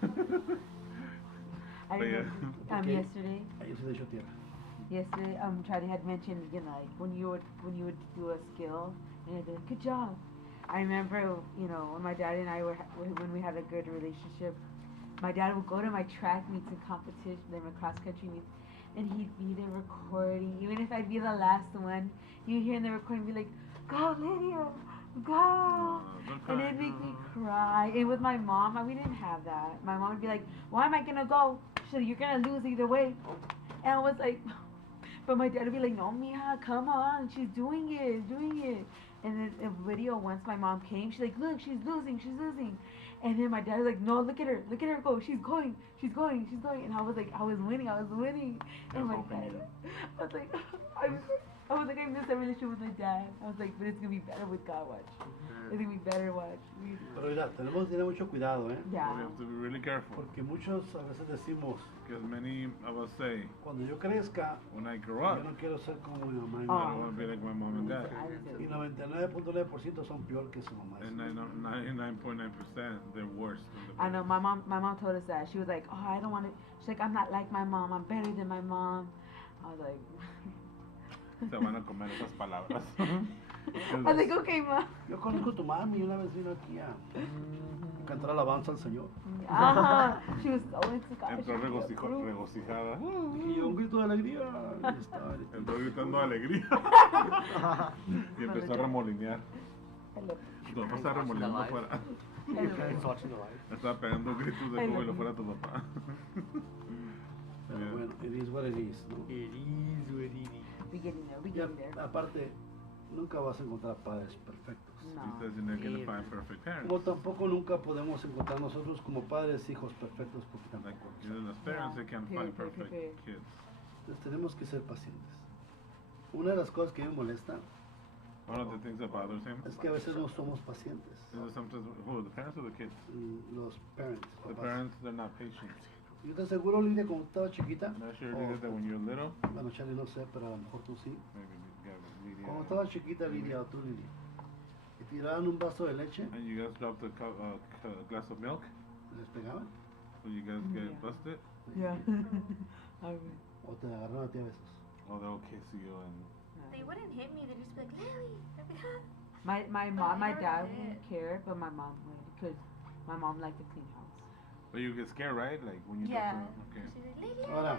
I But yeah. remember Okay. yesterday. Ellos se de hecho tierra. Yesterday, Charlie had mentioned, you know, like when you would do a skill, and he'd be like, "Good job." I remember, you know, when my dad and I when we had a good relationship, my dad would go to my track meets and competition, then my cross country meets, and he'd be there recording. Even if I'd be the last one, you'd hear in the recording be like, "Go, Lydia, go!" And it'd make me cry. And with my mom, we didn't have that. My mom would be like, "Why am I gonna go? So you're gonna lose either way." And I was like, but my dad would be like, "No, Mija, come on, she's doing it." And then a video, once my mom came, she's like, "Look, she's losing." And then my dad was like, "No, look at her go, she's going. And I was like, I was winning. And my dad, I was like, I miss that relationship with my dad. I was like, but it's gonna be better with God, watch. It's gonna be better, watch. Pero mira, tenemos que tener mucho cuidado, ¿eh? We Yeah. have to be really careful. Porque muchos a veces decimos, Because many of us say, cuando yo crezca, when I grow yo up, no quiero ser como mi mamá y mi I Oh. don't papá. want to be like my mom and dad. Y 99.9% son peor que su mamá. And 99.9% they're worse than the I know parents. my mom told us that. She was like, "Oh, I don't want to." She's like, "I'm not like my mom. I'm better than my mom." I was like, Se van a comer esas palabras. I was like, "Okay, mom." Yo conozco a tu mami, una vez vino aquí a cantar alabanza al Señor. She was so into God. Entró She was so cool. regocijada. Y yo un grito de alegría. Y estaba, Entró gritando alegría. Y empezó a remolinear. Hello. Tu papá está remolineando afuera. Your parents watching the live. Estaba pegando gritos de como si lo fuera tu papá. Pero Yeah. bueno, it is what it is, ¿no? It is what it is. We getting there. We Ya, getting there. aparte, nunca vas a encontrar padres perfectos. No. He says you're not going to find perfect parents. Como tampoco nunca podemos encontrar nosotros como padres hijos perfectos porque Like, tampoco. even as parents, they can't find Period, perfect period. kids. Entonces tenemos que ser pacientes. Una de las cosas que me molesta One of the things that bothers him es que a veces no somos pacientes. is that sometimes, who, the parents or the kids? Los parents. The papás. parents, they're not patient. Yo te aseguro, Lidia, cuando estaba chiquita, And I sure o- did that when you're little. bueno, Charlie no sé, pero a lo mejor tú sí. Maybe, yeah, Lydia. Cuando estaba chiquita, Lidia, o tú, Lidia, y tiraban un vaso de leche, And you guys dropped a glass of milk, les pegaban, so you guys get Yeah. busted. Yeah. I mean, o te agarraron a ti a besos. Oh, they'll kiss you and They wouldn't hit me. They'd just be like, Lily. I'd be like, my mom, my never dad did. wouldn't care, but my mom would, because my mom liked to clean house. but you get scared, right? Like when you Yeah. drop the, okay. She's like, Lydia. Ahora,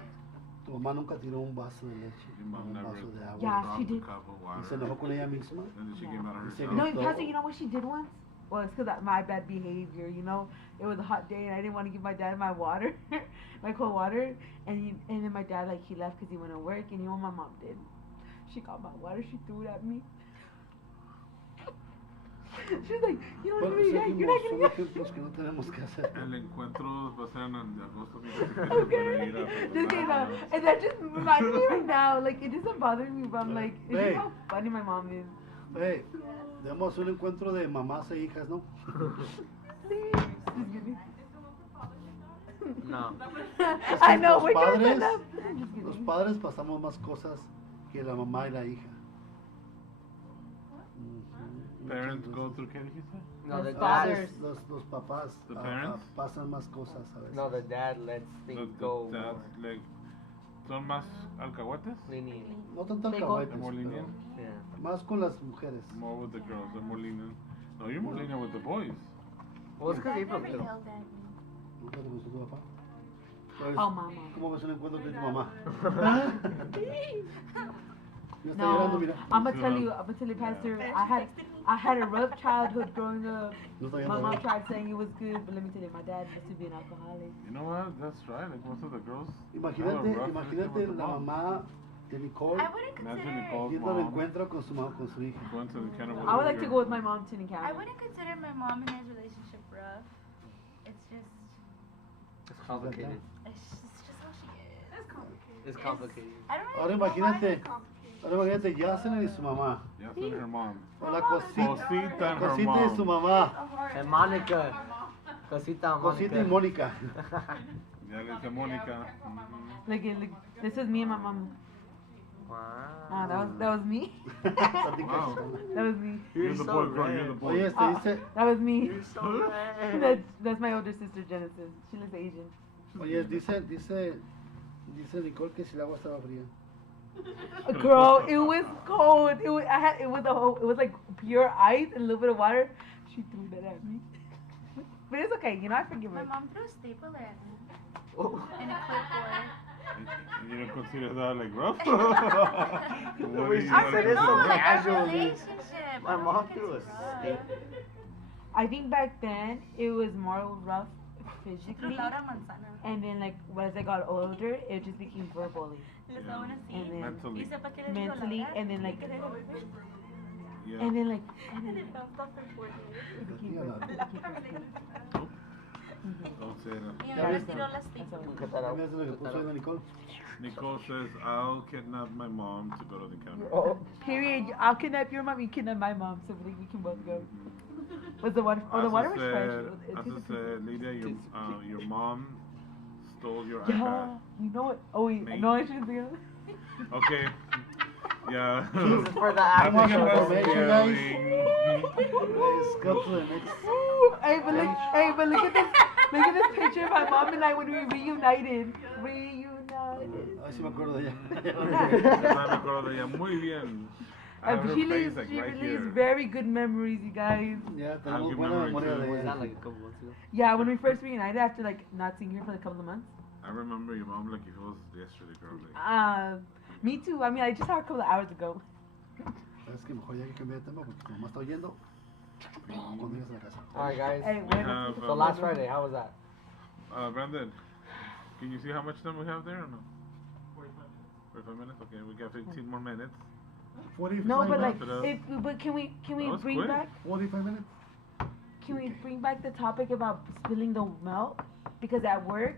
tu mamá nunca tiró un vaso de leche, Your mom un never vaso de agua. Yeah, dropped she a did. cup of Y se water. enojó con ella misma. And then she Yeah. came out of Y se herself. No, gritó. Pastor, you know what she did once? Well, it's because of my bad behavior, you know. It was a hot day and I didn't want to give my dad my water, my cold water. And then my dad, like, he left because he went to work. And you know what my mom did? She got my water. She threw it at me. She's like, you don't Bueno, really like, you're not son gonna ejemplos que no tenemos que hacer. El encuentro va a ser en agosto. Okay. Just kidding, no. And that just reminds me right now, like it doesn't bother me, but I'm like, it's Hey. just how funny my mom is. Hey, debemos hacer un encuentro de mamás e hijas, ¿no? Just kidding. No. I know, Los we're doing padres, enough. Just los kidding. padres pasamos más cosas que la mamá y la hija. Parents go through, ¿qué dijiste? No, the Los dad. fathers. Los papás The parents? pasan más cosas a veces. No, the dad lets things go. The dads, like, son más alcahuetes? Lenient. No tanto They go- alcahuetes, More pero lenient? Yeah. más con las mujeres. More with the girls, they're more lenient. No, you're more lenient with the boys. Well, it's because April Never too. yelled at me. ¿Nunca te gustó tu papá? Pues, Oh, mama. ¿cómo ves un encuentro de tu mamá? Ya está No, llorando, mira. I'm gonna tell you, Pastor. I had a rough childhood growing up. No está My llorando. mom tried saying it was good, but let me tell you, my dad used to be an alcoholic. You know what? That's right. Like most of the girls. Imagínate, have a rough imagínate relationship with la the mom. mamá de Nicole I wouldn't Imagine consider. Nicole's yendo al mom encuentro con su hija. going to the encounter with I would her like to girl. go with my mom to an I encounter. wouldn't consider my mom and his relationship rough. It's just, It's complicated. it's just how she is. It's complicated. It's complicated. I don't really Ahora know why imagínate, it's complicated. ahora imagínate Yacen y su mamá. Yes, and her mom. O la Cosita Cosita, and her Cosita y su mom. mamá. And Monica. Cosita, Cosita y Monica. Mónica. Ya le dice Mónica. Mhm. Look, this is me and my mom. Wow. That was me. Wow. That was me. You're the boy, bro. You're the boy. Oye, dice, That was me. You're so red. That's my older sister Genesis. She looks Asian. oye, dice Nicole que si el agua estaba fría. Girl, it was cold. It was like pure ice and a little bit of water. She threw that at me. But it's okay, you know, I forgive My her. mom threw a stapler at me Oh. and a clipboard. You don't consider that like rough? What way do she you said like it to so No, say? like our casually. relationship. My I don't mom think threw a it's rough. staple. I think back then it was more rough physically, Laura Manzana. and then like as I got older, it just became verbally, Les da una así. and then Mentally. ¿Y sepa qué le digo, mentally, Laura? and then like, Yeah. and then like, And then it bounced off her forehead. it became Yeah, verbal. Don't say that. Y Ya ahora ves, tiró la That's stapler. all. Cut that ¿Ya out. ves lo que Cut that puso ahí la out. Nicole? Nicole says, I'll kidnap my mom to go to the camera. Oh. Period. I'll kidnap your mom. You kidnap my mom, so we can both go. Was the water? Oh, the water was fresh. It As I tasted said, Lydia, your mom stole your Yeah, iPad. you know what? Oh wait, Me. no, I shouldn't be. Okay. Yeah. This is for the I think Much it was information, guys. yelling. Let's go to the next. Hey, but look at this. Look at this picture of my mom and I when we reunited. Reunited. Ay, sí me acuerdo de ella. Esa me acuerdo de ella muy bien. I have her She face leaves, like she right leaves here. very good memories, you guys. Ya I'll tenemos give buena memory memoria too. de Was that ella. like a couple months ago? Yeah, when we first reunited after like not seeing her for a couple of months. I remember your mom like if it was yesterday, girl. Like, Me too. I mean, I just saw her a couple of hours ago. Sabes que mejor ya hay que cambiar de tema porque tu mamá está oyendo cuando llegas a la casa. Alright, guys. Hey, we wait. have, So last Friday, how was that? Brandon, can you see how much time we have there or no? 45 minutes? Okay, we got 15 more minutes. 45 No, but like, minutes. but can we That was bring quick. back? 45 minutes? Can we bring back the topic about spilling the milk? Because at work,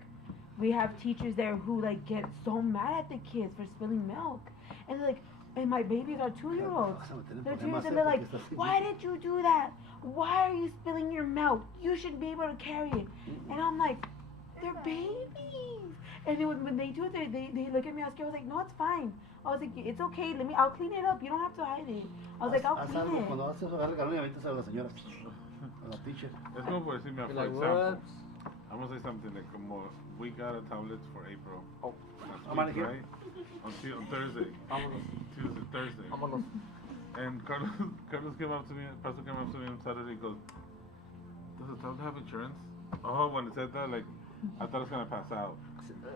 we have teachers there who like get so mad at the kids for spilling milk, and they're like, and my babies are 2-year-olds. Vas a meter en They're 2 problemas, years and they're like, porque estás- why did you do that? Why are you spilling your milk? You should be able to carry it. And I'm like, they're babies. And then when they do it, they look at me. I was like, no, it's fine. I was like, it's okay. I'll clean it up. You don't have to hide it. I was like, I'll Haz clean algo, it. cuando haces eso, agarra el galón y avientas a las señoras. A la teacher. Es como por decirme, Be for like, example, what? I'm gonna say something like, como, we got a tablet for April. Oh. Last I'm out of week, here. right? On Thursday. Vámonos. Thursday. Vámonos. And Carlos came up to me, Pastor came up to me on Saturday, he goes, does the tablet have insurance? Oh, when it said that, like, I thought I was gonna pass out.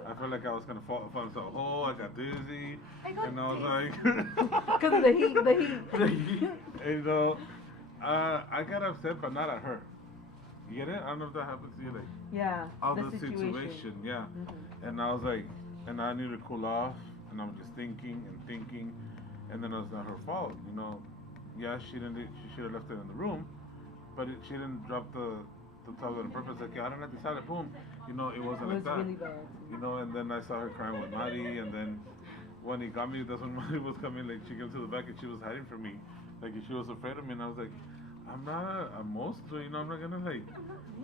I felt like I was gonna fall so, oh, I got dizzy. And I was like, Because of the heat. And I got upset, but not at her. You get it? I don't know if that happens to you, like, Yeah. of the situation, yeah. Mhm. And I was like, and I needed to cool off, and I'm just thinking and thinking. and then it was not her fault. You know, yeah, she didn't. She should have left it in the room, but she didn't drop the tablet on purpose. Like, I don't have to sell it. Boom. You know, it wasn't It like was that. really bad. You know, and then I saw her crying with Mari, and then when he got me, that's when Mari was coming. Like, she came to the back and she was hiding from me, like she was afraid of me, and I was like, I'm not a monster. You know, I'm not gonna like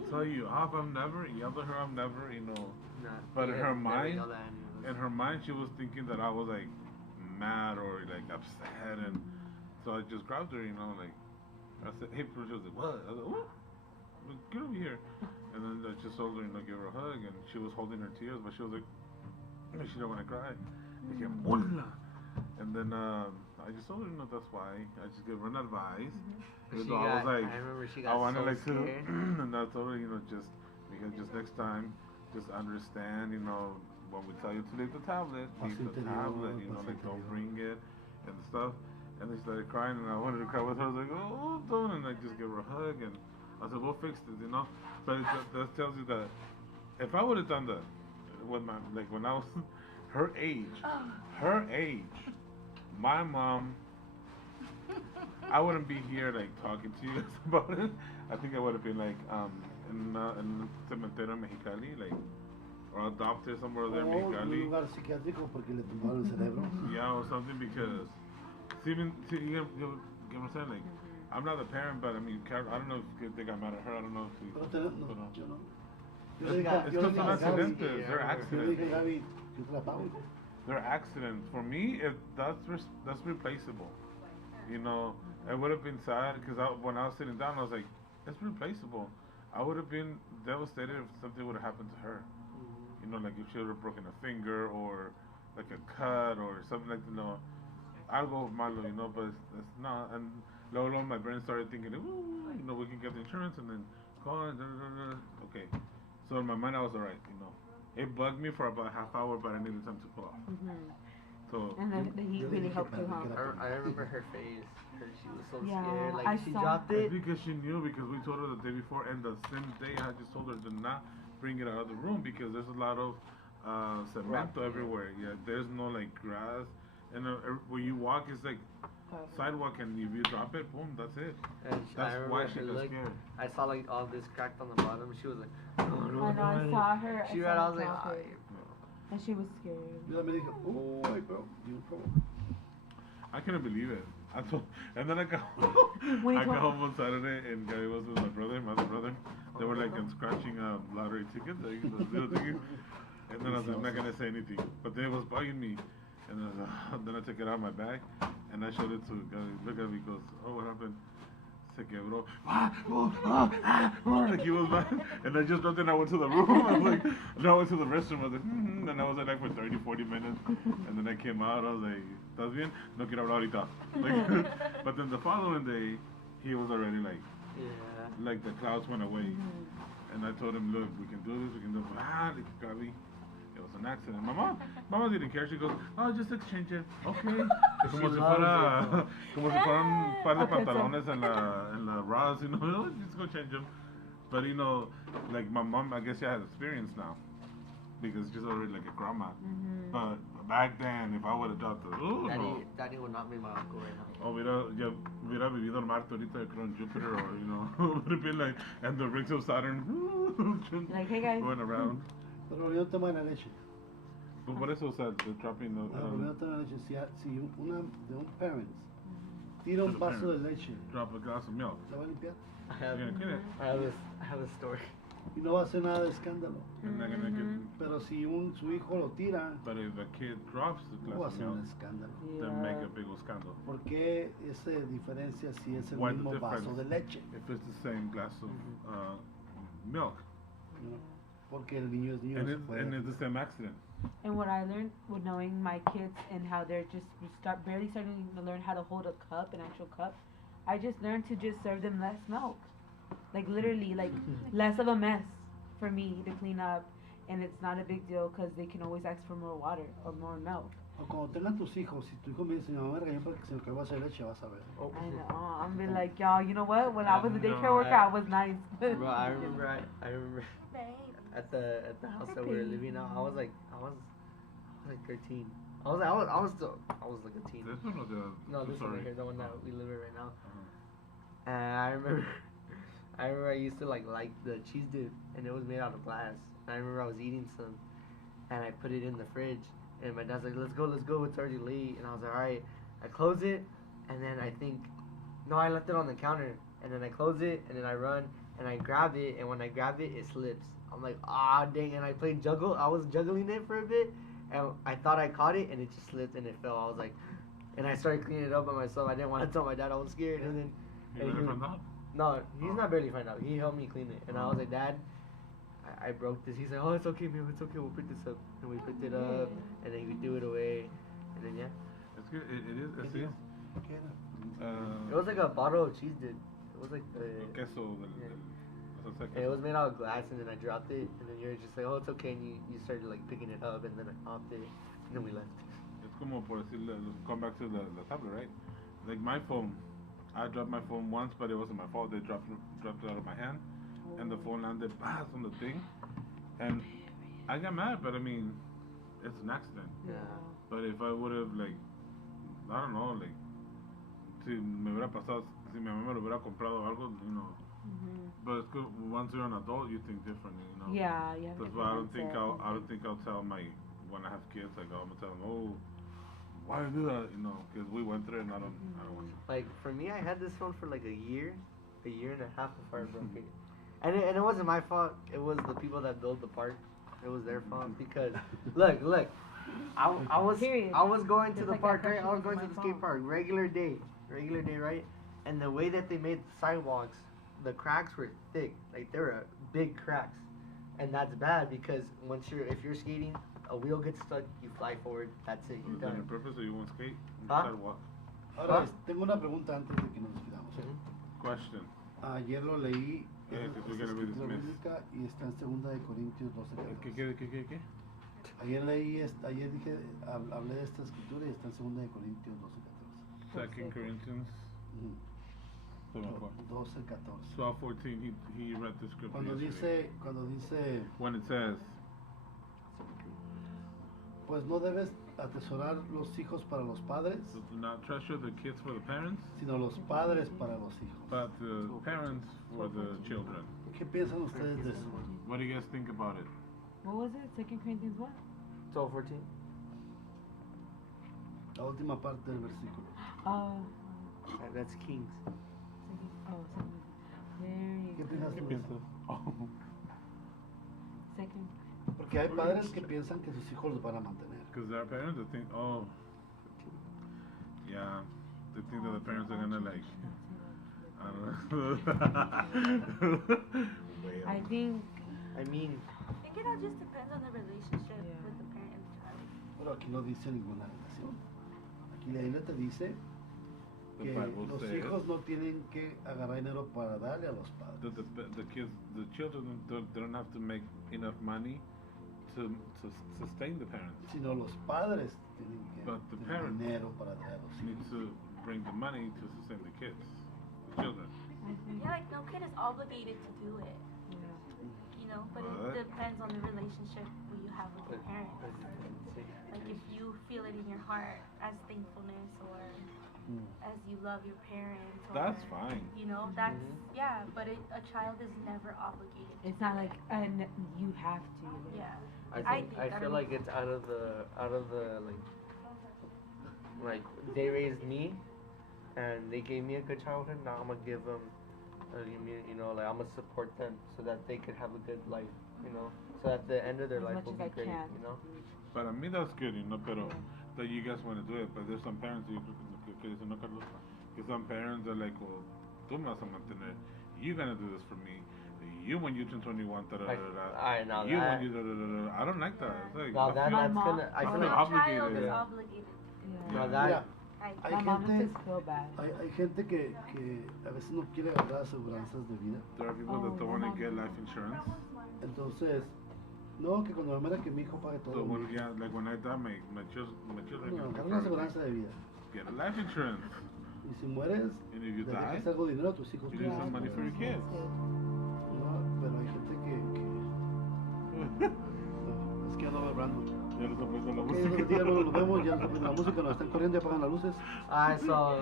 tell you off. I'm never yelled at her. I'm never, you know. Nah, But you in guys her never mind, yelled at anyone. in her mind, she was thinking that I was like mad or like upset, and so I just grabbed her, you know, like I said, hey, she was like, what? I was like, what? Like, get over here. And then I just told her, you know, give her a hug, and she was holding her tears, but she was like, she didn't want to cry. Dije, "Mola." And then I just told her, you know, that's why. I just gave her an advice. Even though I was like, I remember she I got wanted so like to, scared. and I told her, you know, just because just next time, just understand, you know, when we tell you to leave the tablet, leave the tablet, you know, like don't bring it and stuff. And they started crying, and I wanted to cry with her. I was like, oh, don't, and I just gave her a hug, and I said, we'll fix it, you know. But that tells you that if I would have done that with my, like when I was her age, my mom, I wouldn't be here like talking to you guys about it. I think I would have been like in Cementerio Mexicali, like, or adopted somewhere there in O un Mexicali. lugar psiquiátrico porque le tumbaron el cerebro. Yeah, or something, because see, you get what I'm saying? Like, I'm not the parent, but I mean, I don't know if they got mad at her. I don't know if Pero no, yo no. Yo It's le dije, yo le because dije son a Gaby, accidentes. They're yo le accidents. dije a Gaby, yo te la pago. They're accidents. For me, if that's replaceable. You know, it would have been sad because when I was sitting down, I was like, it's replaceable. I would have been devastated if something would have happened to her. You know, like if she would have broken a finger or like a cut or something like that. No, I'll go with Milo, you know, but it's not. And luego my brain started thinking, ooh, you know, we can get the insurance and then call and okay. So in my mind, I was alright, you know. It bugged me for about a half hour, but I needed time to cool off. So And then the heat really helped you, huh? I remember her face. She was so Yeah, scared. Like I she saw- dropped it's it. because she knew, because we told her the day before, and the same day I just told her to not bring it out of the room because there's a lot of cemento everywhere. Yeah, there's no like grass, and where you walk is like sidewalk, and if you drop it, boom, that's it. And That's I why remember she her got look. scared. I saw like all this cracked on the bottom. She was like, oh no, I know, I no. saw her. She I ran. saw I was like, her drop "Ay." it. And she was scared. Yo también dije, uy, bro. Digo, ¿cómo? I couldn't believe it. I told, and then I got When you I got told- home on Saturday, and Gary was with my other brother. They were like scratching lottery tickets, like the little tickets. And then I was like, I'm not gonna say anything, but then it was bugging me. And then then I took it out of my bag, and I showed it to Gary. Look at me, he goes, oh, what happened? Se quebró. Like he was mad. And I just jumped in, I went to the room. I was like, no, I went to the restroom. I was like, and I was like for 30, 40 minutes. And then I came out, I was like, ¿estás bien? No quiero hablar ahorita. Like, but then the following day, he was already like, Yeah. like the clouds went away. And I told him, look, we can do this, we can do it. Like, Gabi, it was an accident. Mama didn't care. She goes, oh, just exchange it. Okay. Como si fuera, como si fueran un par de pantalones en la Ross, you know, just go change them. But, you know, like my mom, I guess she has experience now. Because she's already like a grandma. But back then, if I would have dropped the, no. Daddy would not be my uncle right now. Oh, hubiera vivido en Marte ahorita, creo en Jupiter, or, you know, would have been like, and the rings of Saturn, Like, hey guys. going around. Pero olvidó el tema de la leche. But what is also the dropping the, Olvidó el tema de la leche. Si una de un parents tira un vaso de leche, drop a glass of milk. ¿la va a limpiar? I have, You're gonna clean it. I have a story. Y no va a hacer nada de escándalo. And they're gonna get, Pero si su hijo lo tira, but if a kid drops the no va a glass of hacer un milk, escándalo. then make a big old scandal. ¿Por qué esa diferencia si es el Why the mismo difference? vaso de leche? If it's the same glass of milk, ¿No? Porque el niño es niño. and se it's, puede- and it's the same accident. And what I learned with knowing my kids and how they're just barely starting to learn how to hold a cup, an actual cup, I just learned to just serve them less milk. Like literally, like less of a mess for me to clean up. And it's not a big deal because they can always ask for more water or more milk. O cuando tengan tus hijos, si tu hijo me dice, mi mamá me regañó porque se me acabó hacer leche, vas a ver. Oh. I know. I'm be like, y'all, you know what? When I was a daycare No, worker, I was nice. Bro, I remember Babe. at the house that we were living at. I was like 13, I was like a teen. This one or the No, this one sorry. right here, the one that we live in right now. Uh-huh. And I remember, I used to like the cheese dip, and it was made out of glass. And I remember I was eating some, and I put it in the fridge, and my dad's like, let's go, it's already late. And I was like, all right. I close it, and then I think, no, I left it on the counter, and then I close it, and then I run, and I grab it, and when I grab it, it slips. I'm like, ah, dang, and I played juggle. I was juggling it for a bit, and I thought I caught it, and it just slipped, and it fell. I was like, and I started cleaning it up by myself. I didn't want to tell my dad. I was scared, and then. You ready for that? No, he's not barely find out. He helped me clean it, and I was like, Dad, I broke this. He's like, oh, it's okay, man, it's okay. We'll pick this up, and we picked it up, and then we threw it away, and then yeah. It's good. It is. It is. It was like a bottle of cheese dip. It was like Queso. and it was made out of glass, and then I dropped it, and then you're just like, oh, it's okay, and you started like picking it up, and then I popped it, and then we left. It's como por decirle, come back to the tablet, right? Like my phone, I dropped my phone once, but it wasn't my fault. They dropped it out of my hand, and the phone landed on the thing, and I got mad, but I mean, it's an accident. Yeah. But if I would have like, I don't know, like, si me hubiera pasado, si mi mamá me lo hubiera comprado algo, you know. But it's good, once you're an adult, you think differently, you know. Yeah, yeah. That's why I don't think I'll tell my, when I have kids, like I'm gonna tell them, oh, why do that, you know, because we went through it, and I don't want to. Like for me, I had this phone for like a year and a half before I broke it. And it wasn't my fault. It was the people that built the park. It was their fault because look, I was going to the park, right? I was going to the skate park, regular day, right? And the way that they made the sidewalks, the cracks were thick, like they were big cracks, and that's bad because if you're skating, a wheel gets stuck, you fly forward, that's it, you're Is that done. your purpose, or you want to skate? Huh? Sidewalk. Ahora, tengo una pregunta antes de que nos despidamos. Question. Ayer lo leí Yeah, en 'cause la we're gonna read escritura this bíblica y está en 2 de Corintios 12. ¿Qué? Ayer leí, ayer dije, hablé de esta escritura y está en 2 de Corintios 12, 2 Corinthians 12, 14. 12:14. He read the scripture. Cuando yesterday. dice, When it says, pues no debes atesorar los hijos para los padres, do not treasure the kids for the parents, sino los padres para los hijos. but the parents for the children. ¿Qué piensan ustedes de eso? What do you guys think about it? What was it? 2 Corinthians what? 12:14. La última parte del versículo. That's Kings. ¿Qué piensas tú de eso? Oh. Second. Porque hay padres que piensan que sus hijos los van a mantener. Because our parents, they think, oh, yeah, they think that the parents are gonna like, I don't know. I think. I think it all just depends on the relationship with the parent and the child. Pero aquí no dice ninguna relación. Aquí la Biblia te dice que los hijos no tienen que agarrar dinero para darle a los padres. The children, they don't have to make enough money to sustain the parents. Sino los padres tienen que But the tener parents dinero para dar a los need hijos. to bring the money to sustain the kids, the children. Yeah, like no kid is obligated to do it, you know, but What? it depends on the relationship that you have with your parents. Like if you feel it in your heart as thankfulness or as you love your parents. Or, That's fine. You know, that's, yeah, but a child is never obligated to It's not do like it. you have to. Yeah. I feel like it's out of the like they raised me and they gave me a good childhood. Now I'm gonna give them, you know, like I'm gonna support them so that they could have a good life, you know, so at the end of their As life much will as be I great, can. you know. But I mean, that's good, you know, pero that you guys want to do it. But there's some parents que dicen, no, Carlos, que some parents are like, oh, tú me vas a mantener. You're gonna do this for me. You when you turn 21, da da da da. I know You that. when you da da da da. I don't like that. It's like, No, I that's feel- gonna. I I feel feel like No child obligated. is Yeah. obligated to do it. no, Yeah. that. Mira, Right. hay My mom gente, just feel bad. hay gente que a veces no quiere agarrar aseguranzas de vida. There are people that don't want to get life insurance. Entonces, no, que cuando me muera que mi hijo pague todo. So when, mi hijo. yeah, like when I die, my children No, can agarra una aseguranza de vida. get a life insurance. Y si mueres, And if you le die, dejas algo de dinero a tus hijos. you leave some money for your kids. No, pero hay gente que no, es que ando hablando. Ya nos aprendió la Ok, Dios los música. bendiga, hermanos, nos vemos. Ya nos aprendió la música, nos están corriendo y apagan las luces. Alright, so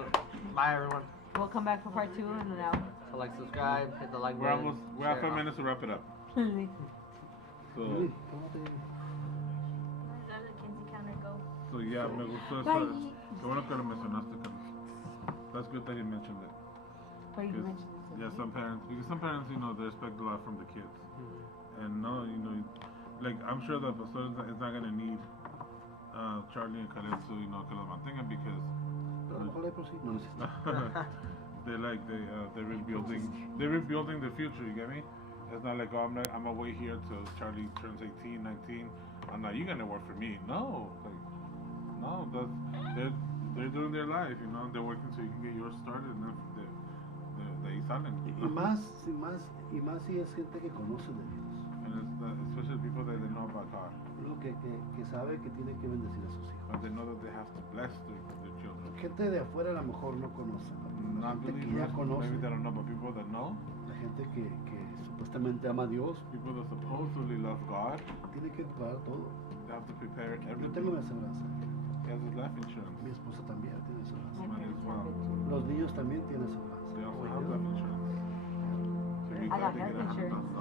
bye everyone. We'll come back for part 2 and then out. So like, subscribe, hit the like We're button. almost, we're at share. 5 minutes to wrap it up. So, Lili, cómate. Where does the Kinsey counter go? so yeah, me gustó eso. Bye. Qué bueno que lo mencionaste, Carlos. That's good that you mentioned it. But you Because, mentioned it. yeah, some parents, because some parents, you know, they expect a lot from the kids. And no, you know, like, I'm sure the pastor is not going to need Charlie and Khaled to, you know, que los mantengan because Ojalá y por sí. No necesito. they're rebuilding the future, you get me? It's not like, oh, I'm gonna wait here till Charlie turns 18, 19. I'm not, you're gonna work for me. No, like, no, they're doing their life, you know, they're working so you can get yours started and then de ahí salen. Y más si es gente que conoce de Dios. And it's especially people that they know about God. Luego que sabe que tiene que bendecir a sus hijos. And they know that they have to bless their children. Gente de afuera a lo mejor no conoce. La Not gente que ya believers, conoce. maybe they don't know, but people that know, La gente que supuestamente ama a Dios. people that supposedly love God, Tiene que preparar todo. they have to prepare Yo everything. tengo mi aseguranza. He has his life insurance. Mi esposa también tiene aseguranza. My Might as parents well. have it too. Los niños también tienen aseguranza. They also have life insurance. So you I got gotta get health insurance.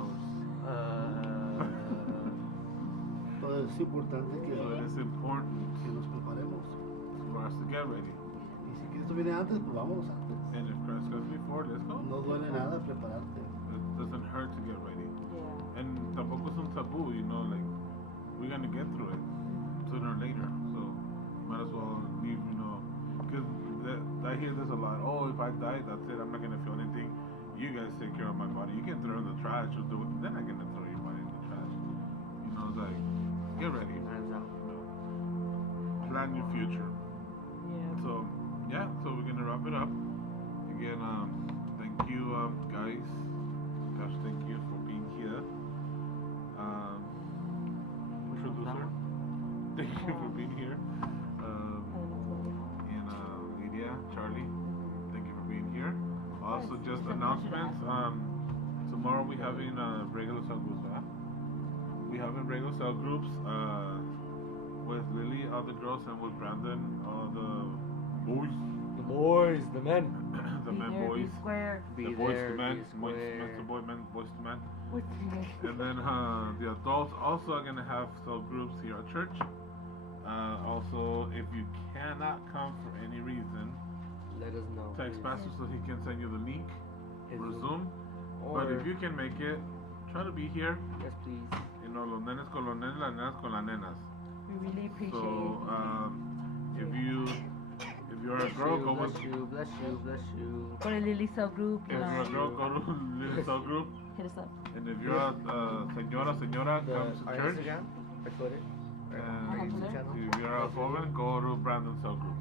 $100,000. Entonces es importante So it is important que nos preparemos. for us to get ready. Y si Cristo viene antes, pues vámonos antes. And if Christ comes before, let's go. No duele nada prepararte. It doesn't hurt to get ready. Yeah. And tampoco es un taboo, you know, like, we're gonna get through it sooner or later. So, might as well leave, you know, because I hear this a lot. Oh, if I die, that's it, I'm not gonna feel anything. You guys take care of my body. You can throw it in the trash, or do it. They're not gonna throw your body in the trash. You know, it's like, get ready. Hands out. You know, plan your future. Yeah. So, yeah, so we're gonna wrap it up. Again, thank you, guys. Gosh, thank you for being here. Producer, thank you for being here. And Lydia, Charlie, thank you for being here. Also, just announcements. Tomorrow we having regular cell groups. We having regular cell groups with Lily, all the girls, and with Brandon, all the boys. The boys, the men. The Be men there, boys. Be square. Be The boys there, to men, be boys square. to boy, men, boys to men. What's the next? And then the adults also are gonna have cell groups here at church. Also, if you cannot come for any reason, Let us know. text please. Pastor so he can send you the link His for Zoom. Zoom. Or, But if you can make it, try to be here. yes, please. You know, los nenes con los nenes, las nenas con las nenas. We really appreciate So, it. if you're a girl, go with. bless you, bless you, bless you. Go to Lily Cell Group. If you're a girl, go to little cell group. Hit us up. And if you're a señora, comes to Our church. Instagram, our Twitter, And our Uh-huh. YouTube channel. if you're a woman, go to Brandon Cell Group.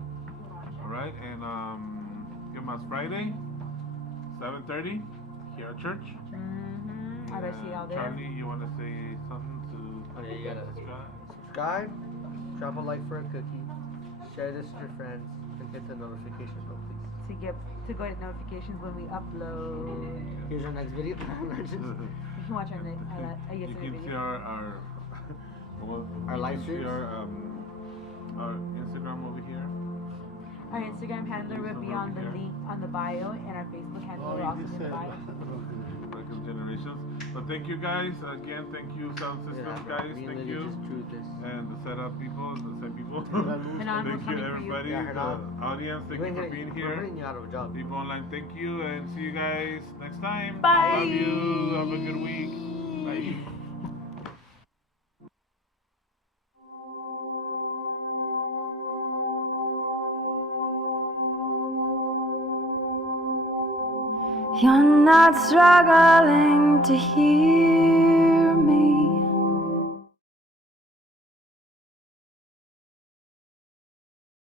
Alright, and ¿qué más? Friday, 7:30, here at church. Mm-hmm. I better see y'all there. Charlie, you want to say something to Oh, yeah, you gotta subscribe? subscribe, drop a like for a cookie, share this with your friends, and hit the notification bell, please. To go get notifications when we upload. Here's our next video. You can watch our next You yesterday can see video. Our you live can see streams? our Instagram over here. Our Instagram handle will be on the link on the bio, and our Facebook handle will also be in the bio. Welcome Generations. But thank you guys again. Thank you Sound Systems guys. Thank you. Just drew this. And the setup people, the set people. And I'm Thank you coming for you. everybody, Yeah, the audience. Thank you for being We're here. putting you out of a job. People online, thank you, and see you guys next time. Bye. Love you. Have a good week. Bye. You're not struggling to hear me.